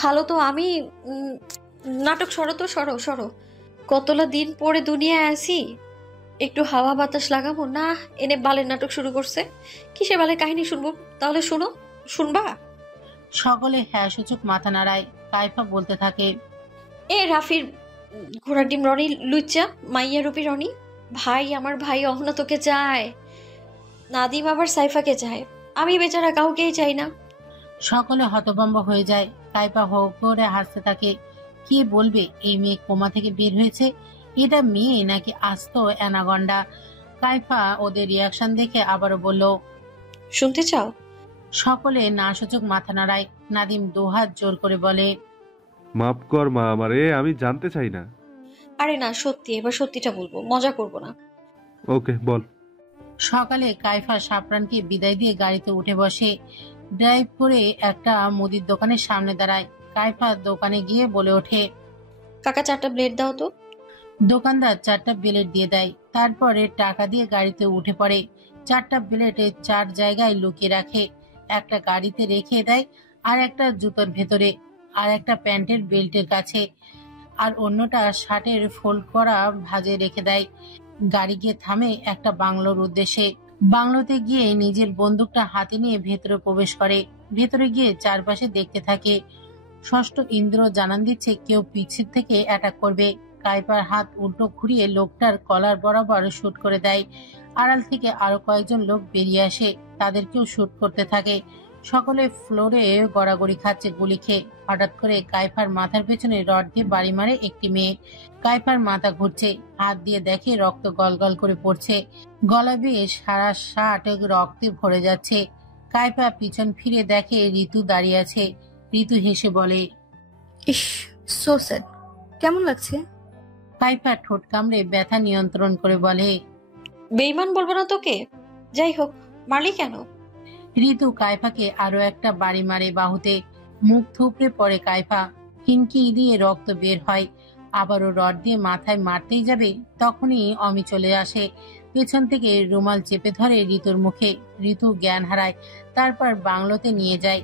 ভালো তো আমি। নাটক সরো তো, সরো সরো। কতলা দিন পরে দুনিয়ায় আসি, একটু হাওয়া বাতাস লাগাবো না, এনে বালের নাটক শুরু করছে। কিসে বালের কাহিনী শুনবো? তাহলে শুনো, শুনবা? সকলে হ্যাঁ সূচক মাথা নাড়ায়। কাইফা বলতে থাকে, এ রাফির ঘোড়ার ডিম রনি লুচ্চা, মাইয়া রূপী রনি। ভাই, আমার ভাই অহনা তোকে চায়, নাদিম আবার সাইফাকে চায়, আমি বেচারা কাউকেই চাই না। সকলে হতভম্ব হয়ে যায়। কাইফা হো করে হাসতে থাকে। কি বলবে, এই মেয়ে কোমা থেকে বের হয়েছে? এটা মেয়ে নাকি আস্ত অ্যানাগন্ডা? কাইফা ওদের রিয়াকশন দেখে আবারও বলল, শুনতে চাও? সকলে না সূচক মাথা নাড়ায়। নাদিম দুহাত জোর করে বলে, মাফ কর মা আমারে, আমি জানতে চাই না। আরে না, সত্যি, এবার সত্যিটা বলবো, মজা করব না। ওকে বল। সকালে কাইফা সাফরানকে বিদায় দিয়ে গাড়িতে উঠে বসে। ড্রাইভ করে একটা মুদির দোকানের সামনে দাঁড়ায়। কাইফা দোকানে গিয়ে বলে ওঠে, কাকা 4টা ব্লেড দাও তো। দোকানদার 4টা ব্লেড দিয়ে দেয়। তারপরে টাকা দিয়ে গাড়িতে উঠে পড়ে। 4টা ব্লেড 4 জায়গায় লুকিয়ে রাখে। একটা গাড়িতে রেখে দেয়, আর একটা জুতোর ভেতরে, আর একটা প্যান্টের বেল্টের কাছে, আর অন্যটা শার্টের ফোল্ড করা ভাঁজে রেখে দেয়। গাড়ি গিয়ে থামে একটা বাংলোর উদ্দেশ্যে। বাংলোতে গিয়ে নিজের বন্দুকটা হাতে নিয়ে ভেতরে প্রবেশ করে। ভেতরে গিয়ে চারপাশে দেখতে থাকে। ষষ্ঠ ইন্দ্র জানান দিচ্ছে কেউ পিছের থেকে অ্যাটাক করবে। কাইফার হাত উল্টো ঘুরিয়ে লোকটার কলার বরাবর শুট করে দেয়। আড়াল থেকে আরো কয়েকজন লোক বেরিয়ে আসে, তাদেরকেও শুট করতে থাকে। সকলে ফ্লোরে গড়াগড়ি খাচ্ছে গুলি খেয়ে। হঠাৎ করে কাইফার মাথার পেছনে রড দিয়ে বাড়ি মারে একটি মেয়ে। কাইফার মাথা ঘুরছে, হাত দিয়ে দেখে রক্ত গলগল করে পড়ছে। গলা বেয়ে সারা শার্ট রক্তে ভরে যাচ্ছে। কাইফা পিছন ফিরে দেখে ঋতু দাঁড়িয়ে আছে। ঋতু হেসে বলে, ইস, সো স্যাড। কেমন লাগছে? কাইফা ঠোঁট কামড়ে ব্যথা নিয়ন্ত্রণ করে বলে, বেঈমান বলবো না তোকে। যাই হোক, মারলি কেন? ঋতু কাইফাকে আরো একটা বাড়ি মারে বাহুতে। মুখ থুপড়ে পড়ে কাইফা। হিনকি দিয়ে রক্ত বের হয়। আবারও রড দিয়ে মাথায় মারতেই যাবে, তখনই অমি চলে আসে। পেছন থেকে রুমাল চেপে ধরে ঋতুর মুখে। ঋতু জ্ঞান হারায়। তারপর বাংলোতে নিয়ে যায়।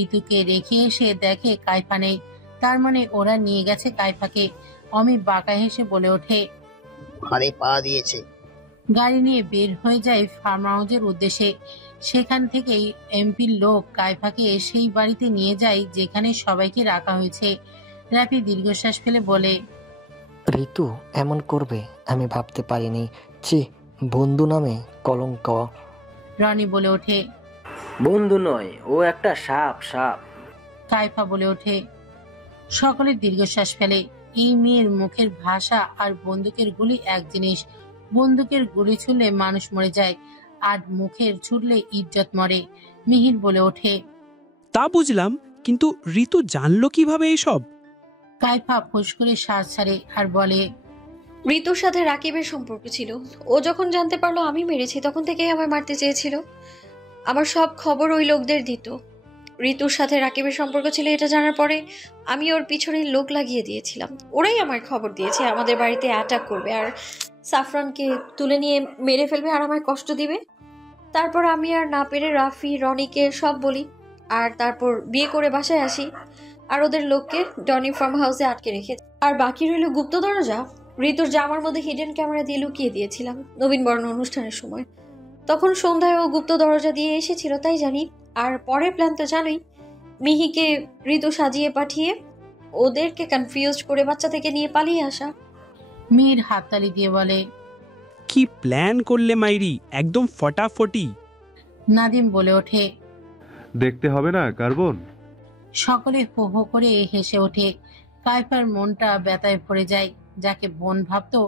ঋতুকে রেখে এসে দেখে কাইফা নেই। তার মানে ওরা নিয়ে গেছে কাইফাকে। অমি বাঁকা হেসে বলে ওঠে, আরে পা দিয়েছে। গাড়ি নিয়ে বের হয়ে যায় ফার্ম হাউসের উদ্দেশ্যে। সেখান থেকেই এমপির লোক কাইফাকে সেই বাড়িতে নিয়ে যায় যেখানে সবাইকে রাখা হয়েছে। রাফি দীর্ঘশ্বাস ফেলে বলে, ঋতু এমন করবে আমি ভাবতে পারিনি। ছি, বন্ধু নামে কলঙ্ক। রনি বলে ওঠে, বন্ধু নয়, ও একটা সাপ। সাপ। কাইফা বলে ওঠে। সকলে দীর্ঘশ্বাস ফেলে। এই মেয়ের মুখের ভাষা আর বন্দুকের গুলি এক জিনিস। বন্দুকের গুলি ছুড়লে মানুষ মরে যায়, আর মুখের ছুটলে ইজ্জত মরে। মিহির বলে ওঠে, তা বুঝলাম, কিন্তু ঋতু জানলো কিভাবে এইসব? কাইফা ফুস করে শ্বাস ছাড়ে আর বলে, ঋতুর সাথে রাকিবের সম্পর্ক ছিল। ও যখন জানতে পারলো আমি মেরেছি, তখন থেকেই আমায় মারতে চেয়েছিল। আমার সব খবর ওই লোকদের দিত। ঋতুর সাথে রাকিবের সম্পর্ক ছিল এটা জানার পরে আমি ওর পিছনে লোক লাগিয়ে দিয়েছিলাম। ওরাই আমার খবর দিয়েছে আমাদের বাড়িতে অ্যাটাক করবে, আর সাফরানকে তুলে নিয়ে মেরে ফেলবে, আর আমায় কষ্ট দিবে। তারপর আমি আর না পেরে রাফি, রনিকে সব বলি, আর তারপর বিয়ে করে বাসায় আসি, আর ওদের লোককে ডনি ফার্ম হাউসে আটকে রেখে। আর বাকি রইল গুপ্ত দরজা। ঋতুর জামার মধ্যে হিডেন ক্যামেরা দিয়ে লুকিয়ে দিয়েছিলাম নবীন বরণ অনুষ্ঠানের সময়। তখন সন্ধ্যায় ও গুপ্ত দরজা দিয়ে এসেছিল, তাই জানি। আর পরের প্ল্যান তো জানোই, মিহিকে ঋতু সাজিয়ে পাঠিয়ে ওদেরকে কনফিউজ করে বাচ্চা থেকে নিয়ে পালিয়ে আসা। মিহির হাততালি দিয়ে বলে, কি প্ল্যান করলে মাইরি, একদম ফটাফটি। নাদিম বলে ওঠে, দেখতে হবে না কার্বন। সকলে হো হো করে হেসে ওঠে। কাইফার মনটা ব্যথায় ভরে যায়। যাকে বোন ভাবতো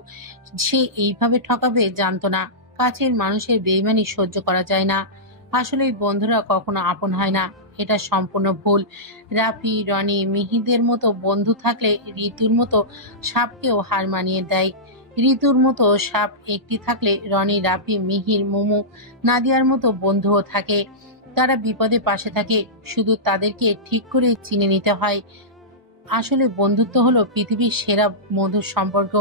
সে এইভাবে ঠকাবে জানতো না। কাছের মানুষের বেইমানি সহ্য করা যায় না। আসলে বন্ধুরা কখনো আপন হয় না, এটা সম্পূর্ণ ভুল। রাফি, রনি, মিহিদের মতো বন্ধু থাকলে ঋতুর মতো সাপকেও হার মানিয়ে দেয়। ঋতুর মতো সাপ একটি থাকলে রনি, রাফি, মিহির, মুমু, নাদিয়ার মতো বন্ধুও থাকে। তারা বিপদে পাশে থাকে, শুধু তাদেরকে ঠিক করে চিনে নিতে হয়। আসলে বন্ধুত্ব হলো পৃথিবীর সেরা মধুর সম্পর্ক।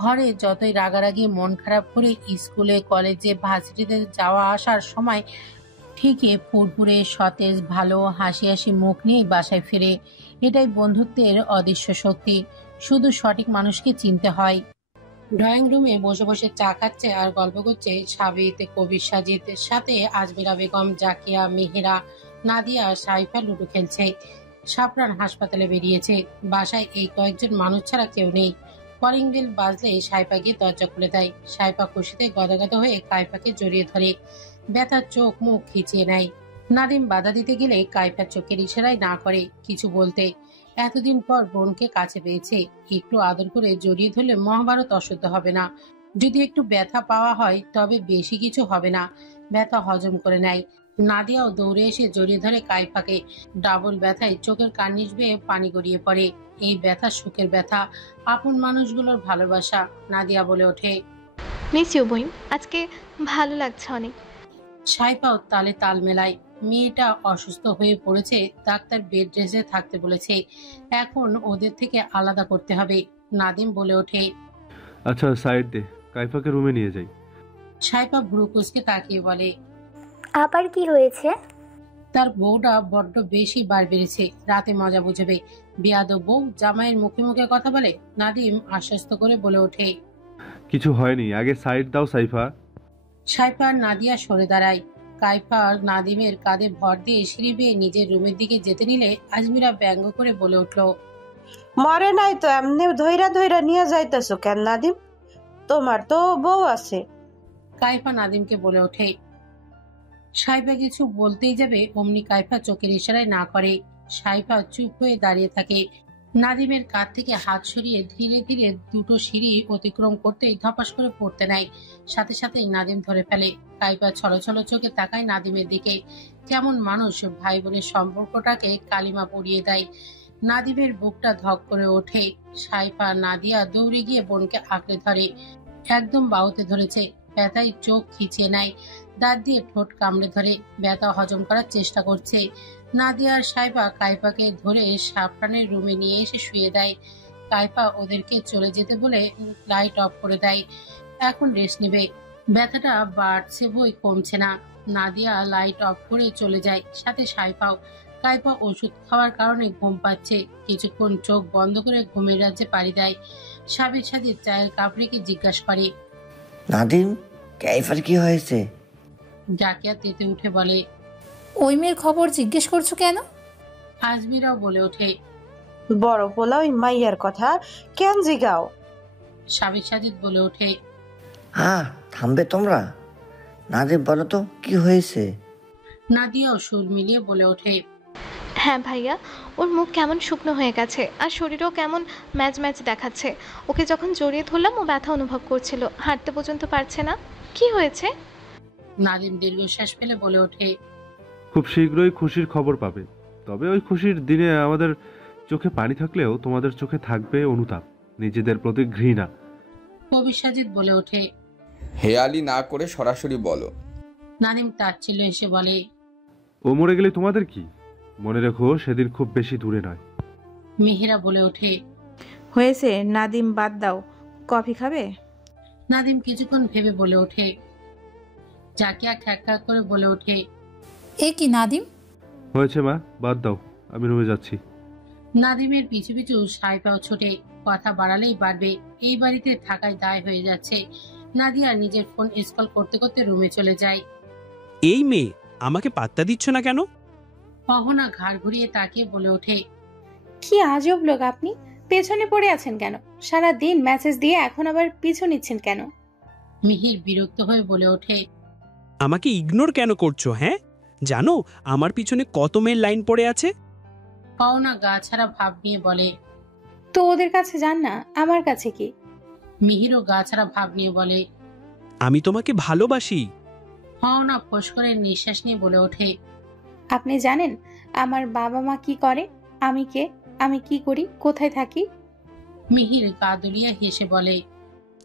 ঘরে যতই রাগারাগি মন খারাপ করে স্কুলে, কলেজে, ভার্সিটিতে যাওয়া আসার সময় ঠিকই ফুরফুরে, সতেজ, ভালো হাসি হাসি মুখ নিয়ে বাসায় ফিরে। এটাই বন্ধুত্বের অদৃশ্য শক্তি। শুধু সঠিক মানুষকে চিনতে হয়। ড্রয়িং রুমে বসে বসে চা খাচ্ছে আর গল্প করছে সাবিত, কবির সাজিদের সাথে আজমিরা বেগম, জাকিয়া, মেহেরা, নাদিয়া, সাইফা লুডো খেলছে। সাফরান হাসপাতালে বেরিয়েছে। বাসায় এই কয়েকজন মানুষ ছাড়া কেউ নেই। কলিং বেল বাজলে সাইফা গিয়ে দরজা খুলে দেয়। সাইফা খুশিতে গদগদ হয়ে কাইফাকে জড়িয়ে ধরে। ব্যথার চোখ মুখ খিচিয়ে নেয়। নাদিম বাধা দিতে গেলে কাইফার চোখের ইশারায় না করে কিছু বলতে। এতদিন পর বোনকে কাছে পেয়েছে, একটু আদর করে জড়িয়ে ধরলে মহাভারত অশুদ্ধ হবে না। যদি একটু ব্যথা পাওয়া হয় তবে বেশি কিছু হবে না, ব্যথা হজম করে নেয়। নাদিয়াও দৌড়ে এসে জড়িয়ে ধরে কাইফাকে। ডাবল ব্যথায় চোখের কার্নিশ বেয়ে পানি গড়িয়ে পড়ে। এই ব্যথা সুখের ব্যথা, আপন মানুষগুলোর ভালোবাসা। নাদিয়া বলে ওঠে, মিস ইউ বইন, আজকে ভালো লাগছে অনেক। সাইফাও তালে তাল মেলায়। মেয়েটা অসুস্থ হয়ে পড়েছে, ডাক্তার বেড রেস্টে থাকতে বলেছে, এখন ওদের থেকে আলাদা করতে হবে। নাদিম বলে ওঠে, আচ্ছা সাইড দে, কাইফাকে রুমে নিয়ে যাই। সাইফা ভ্রুকুচকে তাকিয়ে বলে, আবার কি হয়েছে? তার বউটা বড্ড বেশি বার বেড়েছে, রাতে মজা বুঝবে। বেয়াদব বউ জামাইয়ের মুখে মুখে কথা বলে। নাদিম আশ্বস্ত করে বলে ওঠে, কিছু হয়নি, আগে সাইড দাও সাইফা। সাইফা আর নাদিয়া সরে দাঁড়ায়। কাইফা নাদিমের কাঁধে ভর দিয়ে সিঁড়ি বেয়ে নিজের রুমের দিকে যেতে নিলে আজমিরা ব্যঙ্গ করে বলে উঠল, মরে নাই তো এমনি ধৈরা ধৈরা নিয়ে যাইতেছো কেন নাদিম? তোমার তো বউ আছে। কাইফা নাদিমকে বলে ওঠে। সাইফা কিছু বলতেই যাবে, অমনি কাইফা চোখের ইশারায় না করে। সাইফা চুপ হয়ে দাঁড়িয়ে থাকে। নাদিমের কাঁধ থেকে হাত সরিয়ে ধীরে ধীরে দুটো সিঁড়ি অতিক্রম করতেই ধপাস করে পড়তে নেয়। সাথে সাথেই নাদিম ধরে ফেলে। কাইফা ছলছল চোখে তাকায় নাদিমের দিকে। কেমন মানুষ ভাই বোনের সম্পর্কটাকে কালিমা পরিয়ে দেয়। নাদিমের বুকটা ধক করে ওঠে। সাইফা নাদিয়া দৌড়ে গিয়ে বোনকে আঁকড়ে ধরে, একদম বাহুতে ধরেছে। ব্যথায় চোখ খিচিয়ে নেয়, দাঁত দিয়ে ঠোঁট কামড়ে ধরে, ব্যথা হজম করার চেষ্টা করছে। নাদিয়া আর সাইফা কাইফাকে ধরে সাফরানের রুমে নিয়ে এসে শুয়ে দেয়। কাইফা ওদেরকে চলে যেতে বলে লাইট অফ করে দেয়, এখন রেস্ট নেবে। ব্যথাটা বাড়ছে বই কমছে না। নাদিয়া লাইট অফ করে চলে যায়, সাথে সাইফাও। কাইফা ওষুধ খাওয়ার কারণে ঘুম পাচ্ছে। কিছুক্ষণ চোখ বন্ধ করে ঘুমের রাজ্যে পাড়ি দেয়। সাবির সাথে চায়ের কাপ রেখে জিজ্ঞাসা করে, নাদিম, কাইফার কি হয়েছে? জাকিয়া তেতে উঠে বলে, ওই মেয়ের খবর জিজ্ঞেস করছো কেন? আজমিরাও বলে ওঠে, বড় পোলা ওই মাইয়ার কথা কেন জিগাও? সাবির সাজিদ বলে ওঠে, হ্যাঁ থামবে তোমরা? নাদিম বলো তো কি হয়েছে? নাদিয়াও সুর মিলিয়ে বলে ওঠে, হ্যাঁ ভাইয়া, ওর মুখ কেমন শুকনো হয়ে গেছে আর শরীরও কেমন ম্যাচ ম্যাচ দেখাচ্ছে। ওকে যখন জড়িয়ে ধরলাম ও ব্যথা অনুভব করছিল, হাঁটতে পর্যন্ত পারছে না। কি হয়েছে? নাদিম দীর্ঘশ্বাস ফেলে বলে ওঠে, খুব শীঘ্রই খুশির খবর পাবে। তবে ওই খুশির দিনে আমাদের চোখে পানি থাকলেও তোমাদের চোখে থাকবে অনুতাপ, নিজেদের প্রতি ঘৃণা। কবির সাজিদ বলে ওঠে, হেয়ালি না করে সরাসরি বলো। নাদিম তাচ্ছিল্য এসে বলে, ও মরে গেলে তোমাদের কি? মনে রেখো সেদিন খুব বেশি দূরে নয়। মেহেরা বলে ওঠে, হয়েছে নাদিম, বাদ দাও। কফি খাবে? নাদিম কিছুক্ষণ ভেবে বলে ওঠে। জাকিয়া খ্যাক খ্যাক করে বলে ওঠে, এ কি নাদিম? হয়েছে মা, বাদ দাও, আমি রুমে যাচ্ছি। নাদিমের পিছু পিছু সাইফাও ছোটে। কথা বাড়ালেই বাড়বে, এই বাড়িতে থাকায় দায় হয়ে যাচ্ছে। নাদিয়া নিজের ফোন স্ক্রল করতে করতে রুমে চলে যায়। এই মেয়ে আমাকে পাত্তা দিচ্ছ না কেন? অহনা ঘাড় ঘুরিয়ে তাকিয়ে বলে ওঠে, কি আজব লোক আপনি, পেছনে পড়ে আছেন কেন? সারা দিন মেসেজ দিয়ে এখন আবার পিছু নিচ্ছেন কেন? মিহির বিরক্ত হয়ে বলে ওঠে, আমাকে ইগনোর কেন করছো? হ্যাঁ, জানো আমার পিছনে কত মেয়ের লাইন পড়ে আছে? পাওনা গা ছাড়া ভাব নিয়ে বলে, তো ওদের কাছে যান না, আমার কাছে কি? মিহিরও গা ছাড়া ভাব নিয়ে বলে, আমি তোমাকে ভালোবাসি। পাওনা ফোঁস করে নিঃশ্বাস নিয়ে বলে ওঠে, আপনি জানেন আমার বাবা মা কি করে, আমি কে, আমি কি করি, কোথায় থাকি? মিহির গা দুলিয়ে হেসে বলে,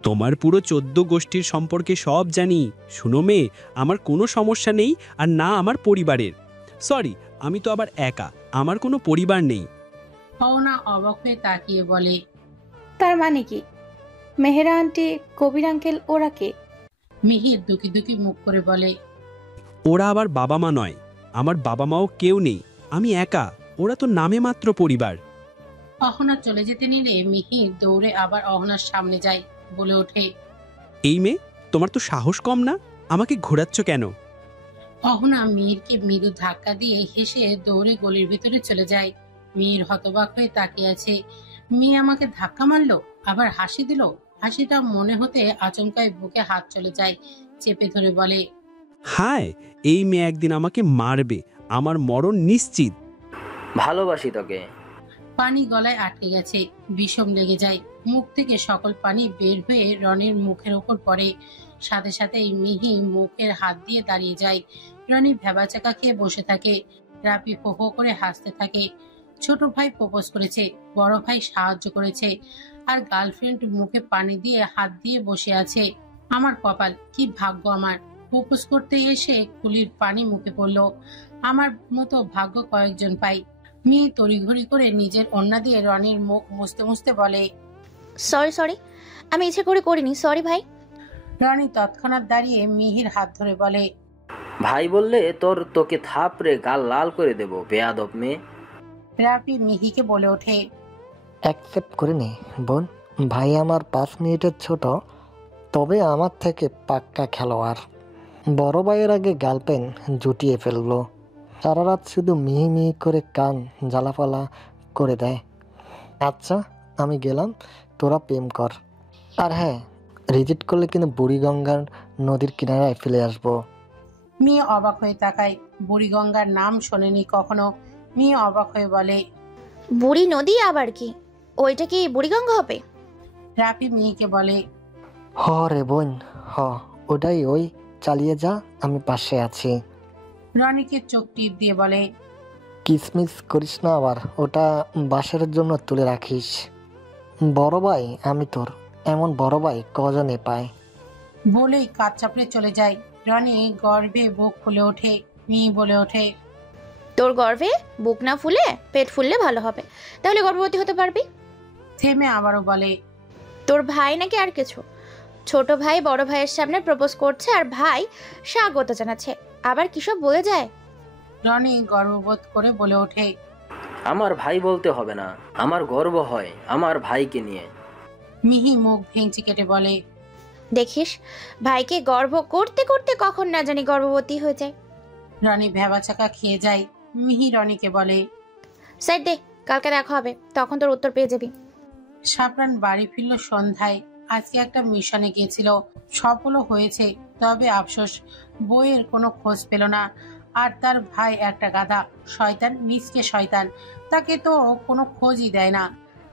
তোমার পুরো 14 গোষ্ঠীর সম্পর্কে সব জানি। শুনো মেয়ে, আমার কোনো সমস্যা নেই, আর না আমার পরিবারের। সরি, আমি তো আবার একা, আমার কোনো পরিবার নেই। পাওনা অবাক হয়ে তাকিয়ে বলে, তার মানে কি? মেহেরা আন্টি, কবির আঙ্কেল, ওরা কে? মিহির দুকি দুকি মুখ করে বলে, ওরা আবার বাবা মা নয়, আমার বাবা মাও কেউ নেই, আমি একা, ওরা তো নামে মাত্র পরিবার। অহনা চলে যেতে নিলে মিহির দৌড়ে আবার অহনার সামনে যায়, বলে ওঠে, এই মেয়ে, তোমার তো সাহস কম না, আমাকে ঘোরাচ্ছ কেন? অহনা মিহিরকে মৃদু ধাক্কা দিয়ে হেসে দৌড়ে গলির ভিতরে চলে যায়। মিহির হতবাক হয়ে তাকিয়ে আছে। মেয়ে আমাকে ধাক্কা মারলো, আবার হাসি দিল। হাসিটা মনে হতে আচমকায় বুকে হাত চলে যায়, চেপে ধরে বলে, হায়, এই মেয়ে একদিন আমাকে মারবে, আমার মরণ নিশ্চিত। ভালোবাসি তোকে। পানি গলায় আটকে গেছে, বিষম লেগে যায়। মুখ থেকে সকল পানি বের হয়ে রনির মুখের উপর পড়ে। সাথে সাথেই মিহি মুখের হাত দিয়ে দাঁড়িয়ে যায়। রনি ভেবাচাকা খেয়ে বসে থাকে। রাপি হো হো করে হাসতে থাকে। ছোট ভাই প্রপোজ করেছে, বড় ভাই সাহায্য করেছে, আর গার্লফ্রেন্ড মুখে পানি দিয়ে হাত দিয়ে বসে আছে। আমার কপাল, কি ভাগ্য আমার। প্রপোজ করতে এসে কুলির পানি মুখে পড়ল। আমার মতো ভাগ্য কয়েকজন পাই। মেয়ে তড়িঘড়ি করে নিজের ওড়না দিয়ে রনির মুখ মুছতে মুছতে বলে, সরি আমি ইচ্ছে করে করিনি, সরি ভাই। রনি তৎক্ষণাৎ দাঁড়িয়ে মিহির হাত ধরে বলে, ভাই বললে তোকে থাপড়ে গাল লাল করে দেব, বেয়াদব মেয়ে। রাপি মিহিকে বলে ওঠে, অ্যাকসেপ্ট করে নে বোন, ভাই আমার 5 মিনিটের ছোট, তবে আমার থেকে পাক্কা খেলোয়াড়। বড় ভাইয়ের আগে গার্লফ্রেন্ড জুটিয়ে ফেললো, সারা রাত শুধু মিহি মিহি করে কান জ্বালাপালা করে দেয়। আচ্ছা আমি গেলাম, তোরা প্রেম কর। আর হ্যাঁ, রিজেক্ট করলে কিন্তু বুড়িগঙ্গার নদীর কিনারায় ফেলে আসবো। মেয়ে অবাক হয়ে তাকায়। বুড়িগঙ্গার নাম শোনেনি কখনো। মেয়ে অবাক হয়ে বলে, বুড়ি নদী আবার কি? ওইটা কি বুড়িগঙ্গা হবে? রাপি মেয়েকে বলে, হ রে বোন হ, ওটাই, ওই চালিয়ে যা, আমি পাশে আছি। রনিকে চোখ টিপ দিয়ে বলে, কিসমিস করিস না আবার, ওটা বাসের জন্য তুলে রাখিস। বড় ভাই আমি তোর, এমন বড় ভাই কজনে পায়। বলেই কাজ চাপড়ে চলে যায়। রনি গর্বে বুক ফুলে ওঠে। মেয়ে বলে ওঠে, তোর গর্ভে বুক না ফুলে পেট ফুললে ভালো হবে, তাহলে গর্ভবতী হতে পারবি। থেমে আবারও বলে, তোর ভাই নাকি আর কিছু? ছোট ভাই বড় ভাইয়ের সামনে প্রপোজ করছে আর ভাই স্বাগত জানাচ্ছে, আবার কিসব বলে যায়। রনি গর্ববোধ করে বলে ওঠে, আমার ভাই বলতে হবে না, আমার গর্ব হয় আমার ভাইকে নিয়ে। মিহি মুখ ভেঙচি কেটে বলে, দেখিস ভাইকে গর্ব করতে করতে কখন না জানি গর্ভবতী হয়ে যায়। রনি ভেবাচাকা খেয়ে যায়। মিহি রনিকে বলে, সাইড দে, কালকে দেখা হবে, তখন তোর উত্তর পেয়ে যাবি। সাপরান বাড়ি ফিরল সন্ধ্যায়। আজকে একটা মিশনে গিয়েছিল, সফলও হয়েছে, তবে আফসোস বইয়ের কোনো খোঁজ পেল না। আর তার ভাই একটা গাধা, শয়তান, মিসকে শয়তান, তাকে তো কোনো খোঁজই দেয় না।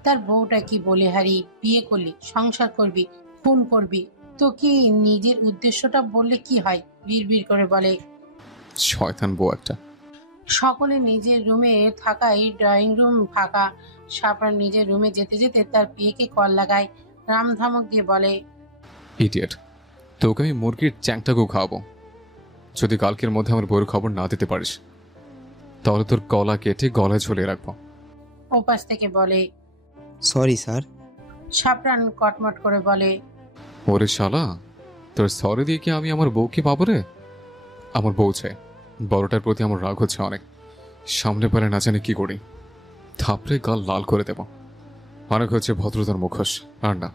তার বউটা কি বলে, হারি বিয়ে করলি, সংসার করবি, খুন করবি, তো কি নিজের উদ্দেশ্যটা বললে কি হয়? বিড়বিড় করে বলে, শয়তান বউ একটা। সকলে নিজের রুমে থাকায় ড্রয়িং রুম ফাঁকা। সাপরান নিজের রুমে যেতে যেতে তার বিয়েকে কল লাগায়। রাম ধমক দিয়ে বলে, ইডিয়েট, তোকে আমি মুরগির চ্যাংটাকেও খাওয়াবো। যদি কালকের মধ্যে আমার বউয়ের খবর না দিতে পারিস, তাহলে তোর গলা কেটে গলায় ঝুলিয়ে রাখবো। ওপাশ থেকে বলে, সরি স্যার। সাপরান কটমট করে বলে, ওরে শালা, তোর সরি দিয়ে কি আমি আমার বউকে পাবো রে? আমার বউ চাই, বড়টার প্রতি আমার রাগ হচ্ছে অনেক, সামনে পেলে না জানি কি করি, থাপড়ে গাল লাল করে দেব। অনেক হচ্ছে ভদ্রতার মুখোশ, আর না,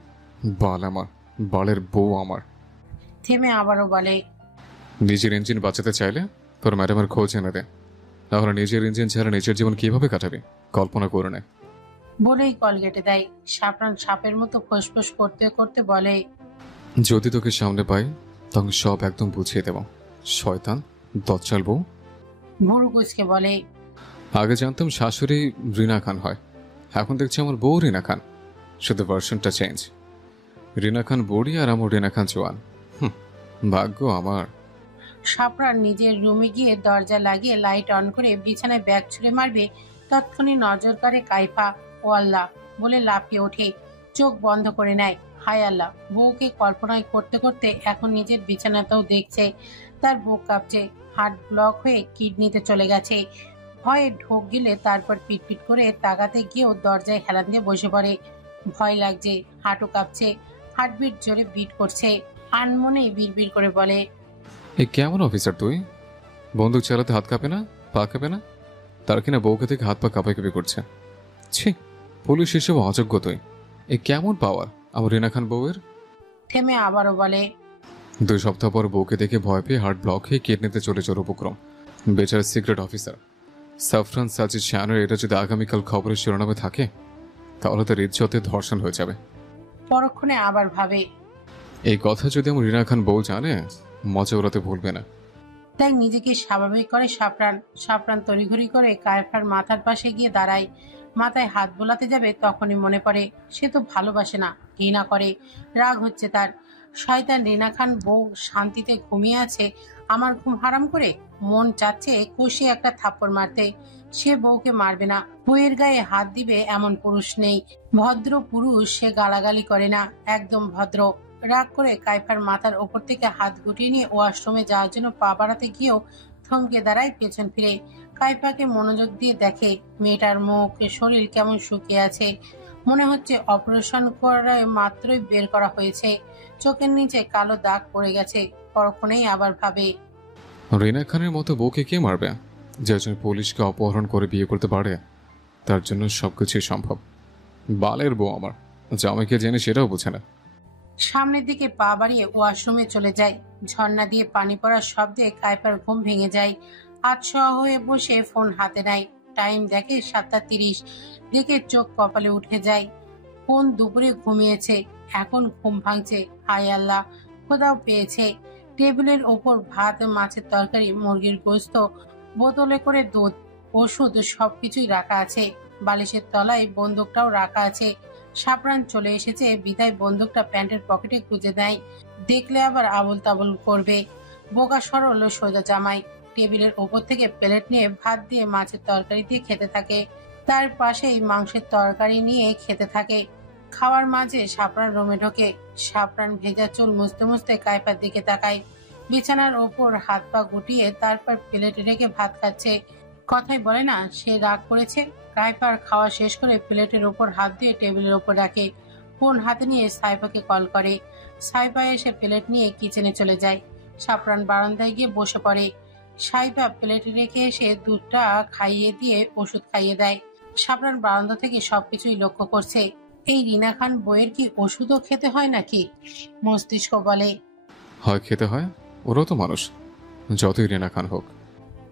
বাল আমার, বালের বউ আমার। থেমে আবারও বলে, নিজের ইঞ্জিন বাঁচাতে চাইলে তোর ম্যাডামের খোঁজ এনে দে, তাহলে নিজের ইঞ্জিন ছাড়া নিজের জীবন কিভাবে কাটাবি কল্পনা করে নে। বলেই কল কেটে দেয়। সাপরান সাপের মতো ফোঁস করতে করতে বলে, যদি তোকে সামনে পাই তখন সব একদম বুঝিয়ে দেব, শয়তান দচ্চাল বউ। ভুরু কুচকে বলে, আগে জানতাম শাশুড়ি রিনা খান হয়, এখন দেখছি আমার বউ রিনা খান, শুধু ভার্সনটা চেঞ্জ। রিনা খান বুড়ি আর আমার রিনা খান জোয়ান। ভাগ্য আমার। সাপরান নিজের রুমে গিয়ে দরজা লাগিয়ে লাইট অন করে বিছানায় ব্যাগ ছুঁড়ে মারবে, তৎক্ষণি নজর কাড়ে কাইফা। ও আল্লাহ বলে লাফিয়ে ওঠে, চোখ বন্ধ করে নেয়। হায় আল্লাহ, বউকে কল্পনায় করতে করতে এখন নিজের বিছানাটাও দেখছে। তার বুক কাঁপছে, হার্ট ব্লক হয়ে কিডনিতে চলে গেছে। ভয়ে ঢোক গেলে তারপর পিটপিট করে তাকাতে গিয়েও দরজায় হেলান দিয়ে বসে পড়ে। ভয় লাগছে, হাঁটু কাঁপছে, হার্টবিট জোরে বিট করছে। আনমনে বিড়বিড় করে বলে, এই কেমন অফিসার তুই? বন্দুক চালাতে হাত কাঁপে না, পা কাঁপে না, তার কিনা বউকে থেকে হাত পা কাঁপাকাঁপি করছে। ছি, পুলিশ হিসেবে অযোগ্য তুই। এই কেমন পাওয়ার আমার রিনা খান বউয়ের? থেমে আবারও বলে, 2 সপ্তাহ পর বউকে দেখে ভয় পেয়ে হার্ট ব্লক হয়ে কিডনিতে চলে যাওয়ার উপক্রম। বেচারা সিক্রেট অফিসার সাফরান সাজিদ শানের এটা যদি আগামীকাল খবরের শিরোনামে থাকে, তাহলে তার ইজ্জতে ধর্ষণ হয়ে যাবে। পরক্ষণে আবার ভাবে, এই কথা যদি আমার রিনা খান বউ জানে, মজা ওড়াতে ভুলবে না। তাই নিজেকে স্বাভাবিক করে সাফরান। সাফরান তড়িঘড়ি করে কায়ফার মাথার পাশে গিয়ে দাঁড়ায়। মাথায় হাত বোলাতে যাবে তখনই মনে পড়ে সে তো ভালোবাসে না, ঘৃণা করে। রাগ হচ্ছে তার। শয়তান রিনা খান বউ শান্তিতে ঘুমিয়ে আছে, আমার ঘুম হারাম করে। মন চাচ্ছে কষিয়ে একটা থাপ্পড় মারতে। সে বউকে মারবে না, বউয়ের গায়ে হাত দিবে এমন পুরুষ নেই। ভদ্র পুরুষ, সে গালাগালি করে না, একদম ভদ্র। রাগ করে কায়ফার মাথার ওপর থেকে হাত গুটিয়ে নিয়ে ওয়াশরুমে যাওয়ার জন্য পা বাড়াতে গিয়েও থমকে দাঁড়ায় পেছন ফিরে। কায়ফাকে মনোযোগ দিয়ে দেখে মেয়েটার মুখ, শরীর কেমন শুকিয়ে আছে। মনে হচ্ছে অপারেশন করে মাত্রই বের করা হয়েছে। চোখের নিচে কালো দাগ পড়ে গেছে। পরক্ষণেই আবার ভাবে, রিনা খানের মতো বউকে কে মারবে? যে একজন পুলিশকে অপহরণ করে বিয়ে করতে পারে, তার জন্য সবকিছুই সম্ভব। বালের বউ আমার, জামাইকে জেনে সেটাও বোঝে না। সামনের দিকে পা বাড়িয়ে ওয়াশরুমে চলে যায়। ঝর্ণা দিয়ে পানি পড়ার শব্দে কায়ফার ঘুম ভেঙে যায়। আতশোয়া হয়ে বসে ফোন হাতে নেয়। টাইম দেখে 7:30। দেখে চোখ কপালে উঠে যায়। কোন দুপুরে ঘুমিয়েছে, এখন ঘুম ভাঙছে। হায় আল্লাহ, খোদাও পেয়েছে। টেবিলের ওপর ভাত, মাছের তরকারি, মুরগির গোস্ত, বোতলে করে দুধ, ওষুধ সবকিছুই রাখা আছে। বালিশের তলায় বন্দুকটাও রাখা আছে। সাফরান চলে এসেছে বিদায় বন্দুকটা প্যান্টের পকেটে গুঁজে দেয়। দেখলে আবার আবল তাবল করবে। বোকা সরল সোজা জামাই। টেবিলের ওপর থেকে প্লেট নিয়ে ভাত দিয়ে মাছের তরকারি দিয়ে খেতে থাকে। তার পাশেই মাংসের তরকারি নিয়ে খেতে থাকে। খাওয়ার মাঝে সাফরান রুমে ঢোকে। সাফরান ভেজা চুল মুছতে মুছতে কায়ফার দিকে তাকায়। বিছানার ওপর হাত পা গুটিয়ে তারপর প্লেটে রেখে ভাত খাচ্ছে। কথাই বলে না সে রাগ করেছে। কায়ফার খাওয়া শেষ করে প্লেটের ওপর হাত দিয়ে টেবিলের ওপর রাখে। ফোন হাতে নিয়ে সাইফাকে কল করে। সাইফা এসে প্লেট নিয়ে কিচেনে চলে যায়। সাফরান বারান্দায় গিয়ে বসে পড়ে। সাইফা প্লেটে রেখে এসে দুধটা খাইয়ে দিয়ে ওষুধ খাইয়ে দেয়। সাফরান বারান্দা থেকে সবকিছুই লক্ষ্য করছে। এই রিনা খান বইয়ের কি ওষুধও খেতে হয় নাকি? মস্তিষ্ক বলে, হয় খেতে হয়, ওরাও তো মানুষ, যতই রিনা খান হোক।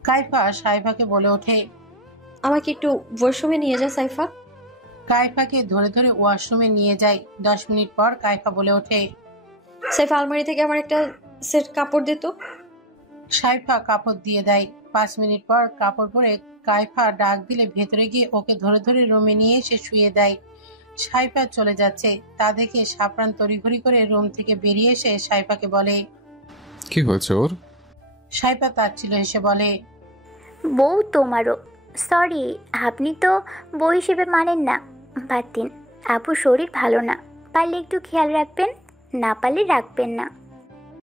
কায়ফা সাইফাকে বলে ওঠে, আমাকে একটু ওয়াশরুমে নিয়ে যা সাইফা। কায়ফাকে ধরে ধরে ওয়াশরুমে নিয়ে যায়। 10 মিনিট পর কায়ফা বলে ওঠে, সাইফা আলমারি থেকে আমার একটা সেট কাপড় দে তো। সাইফা কাপড় দিয়ে দেয়। 5 মিনিট পর কাপড় পরে কায়ফা ডাক দিলে ভেতরে গিয়ে ওকে ধরে ধরে রুমে নিয়ে এসে শুয়ে দেয়। সাইফা চলে যাচ্ছে তা দেখে সাফরান তড়িঘড়ি করে রুম থেকে বেরিয়ে এসে সাইফাকে বলে, কি হয়েছে ওর? সাইফা তাচ্ছিল হেসে বলে, বউ তোমারও। সরি, আপনি তো বউ হিসেবে মানেন না। বাদ দিন, আপু শরীর ভালো না, পারলে একটু খেয়াল রাখবেন, না পারলে রাখবেন না।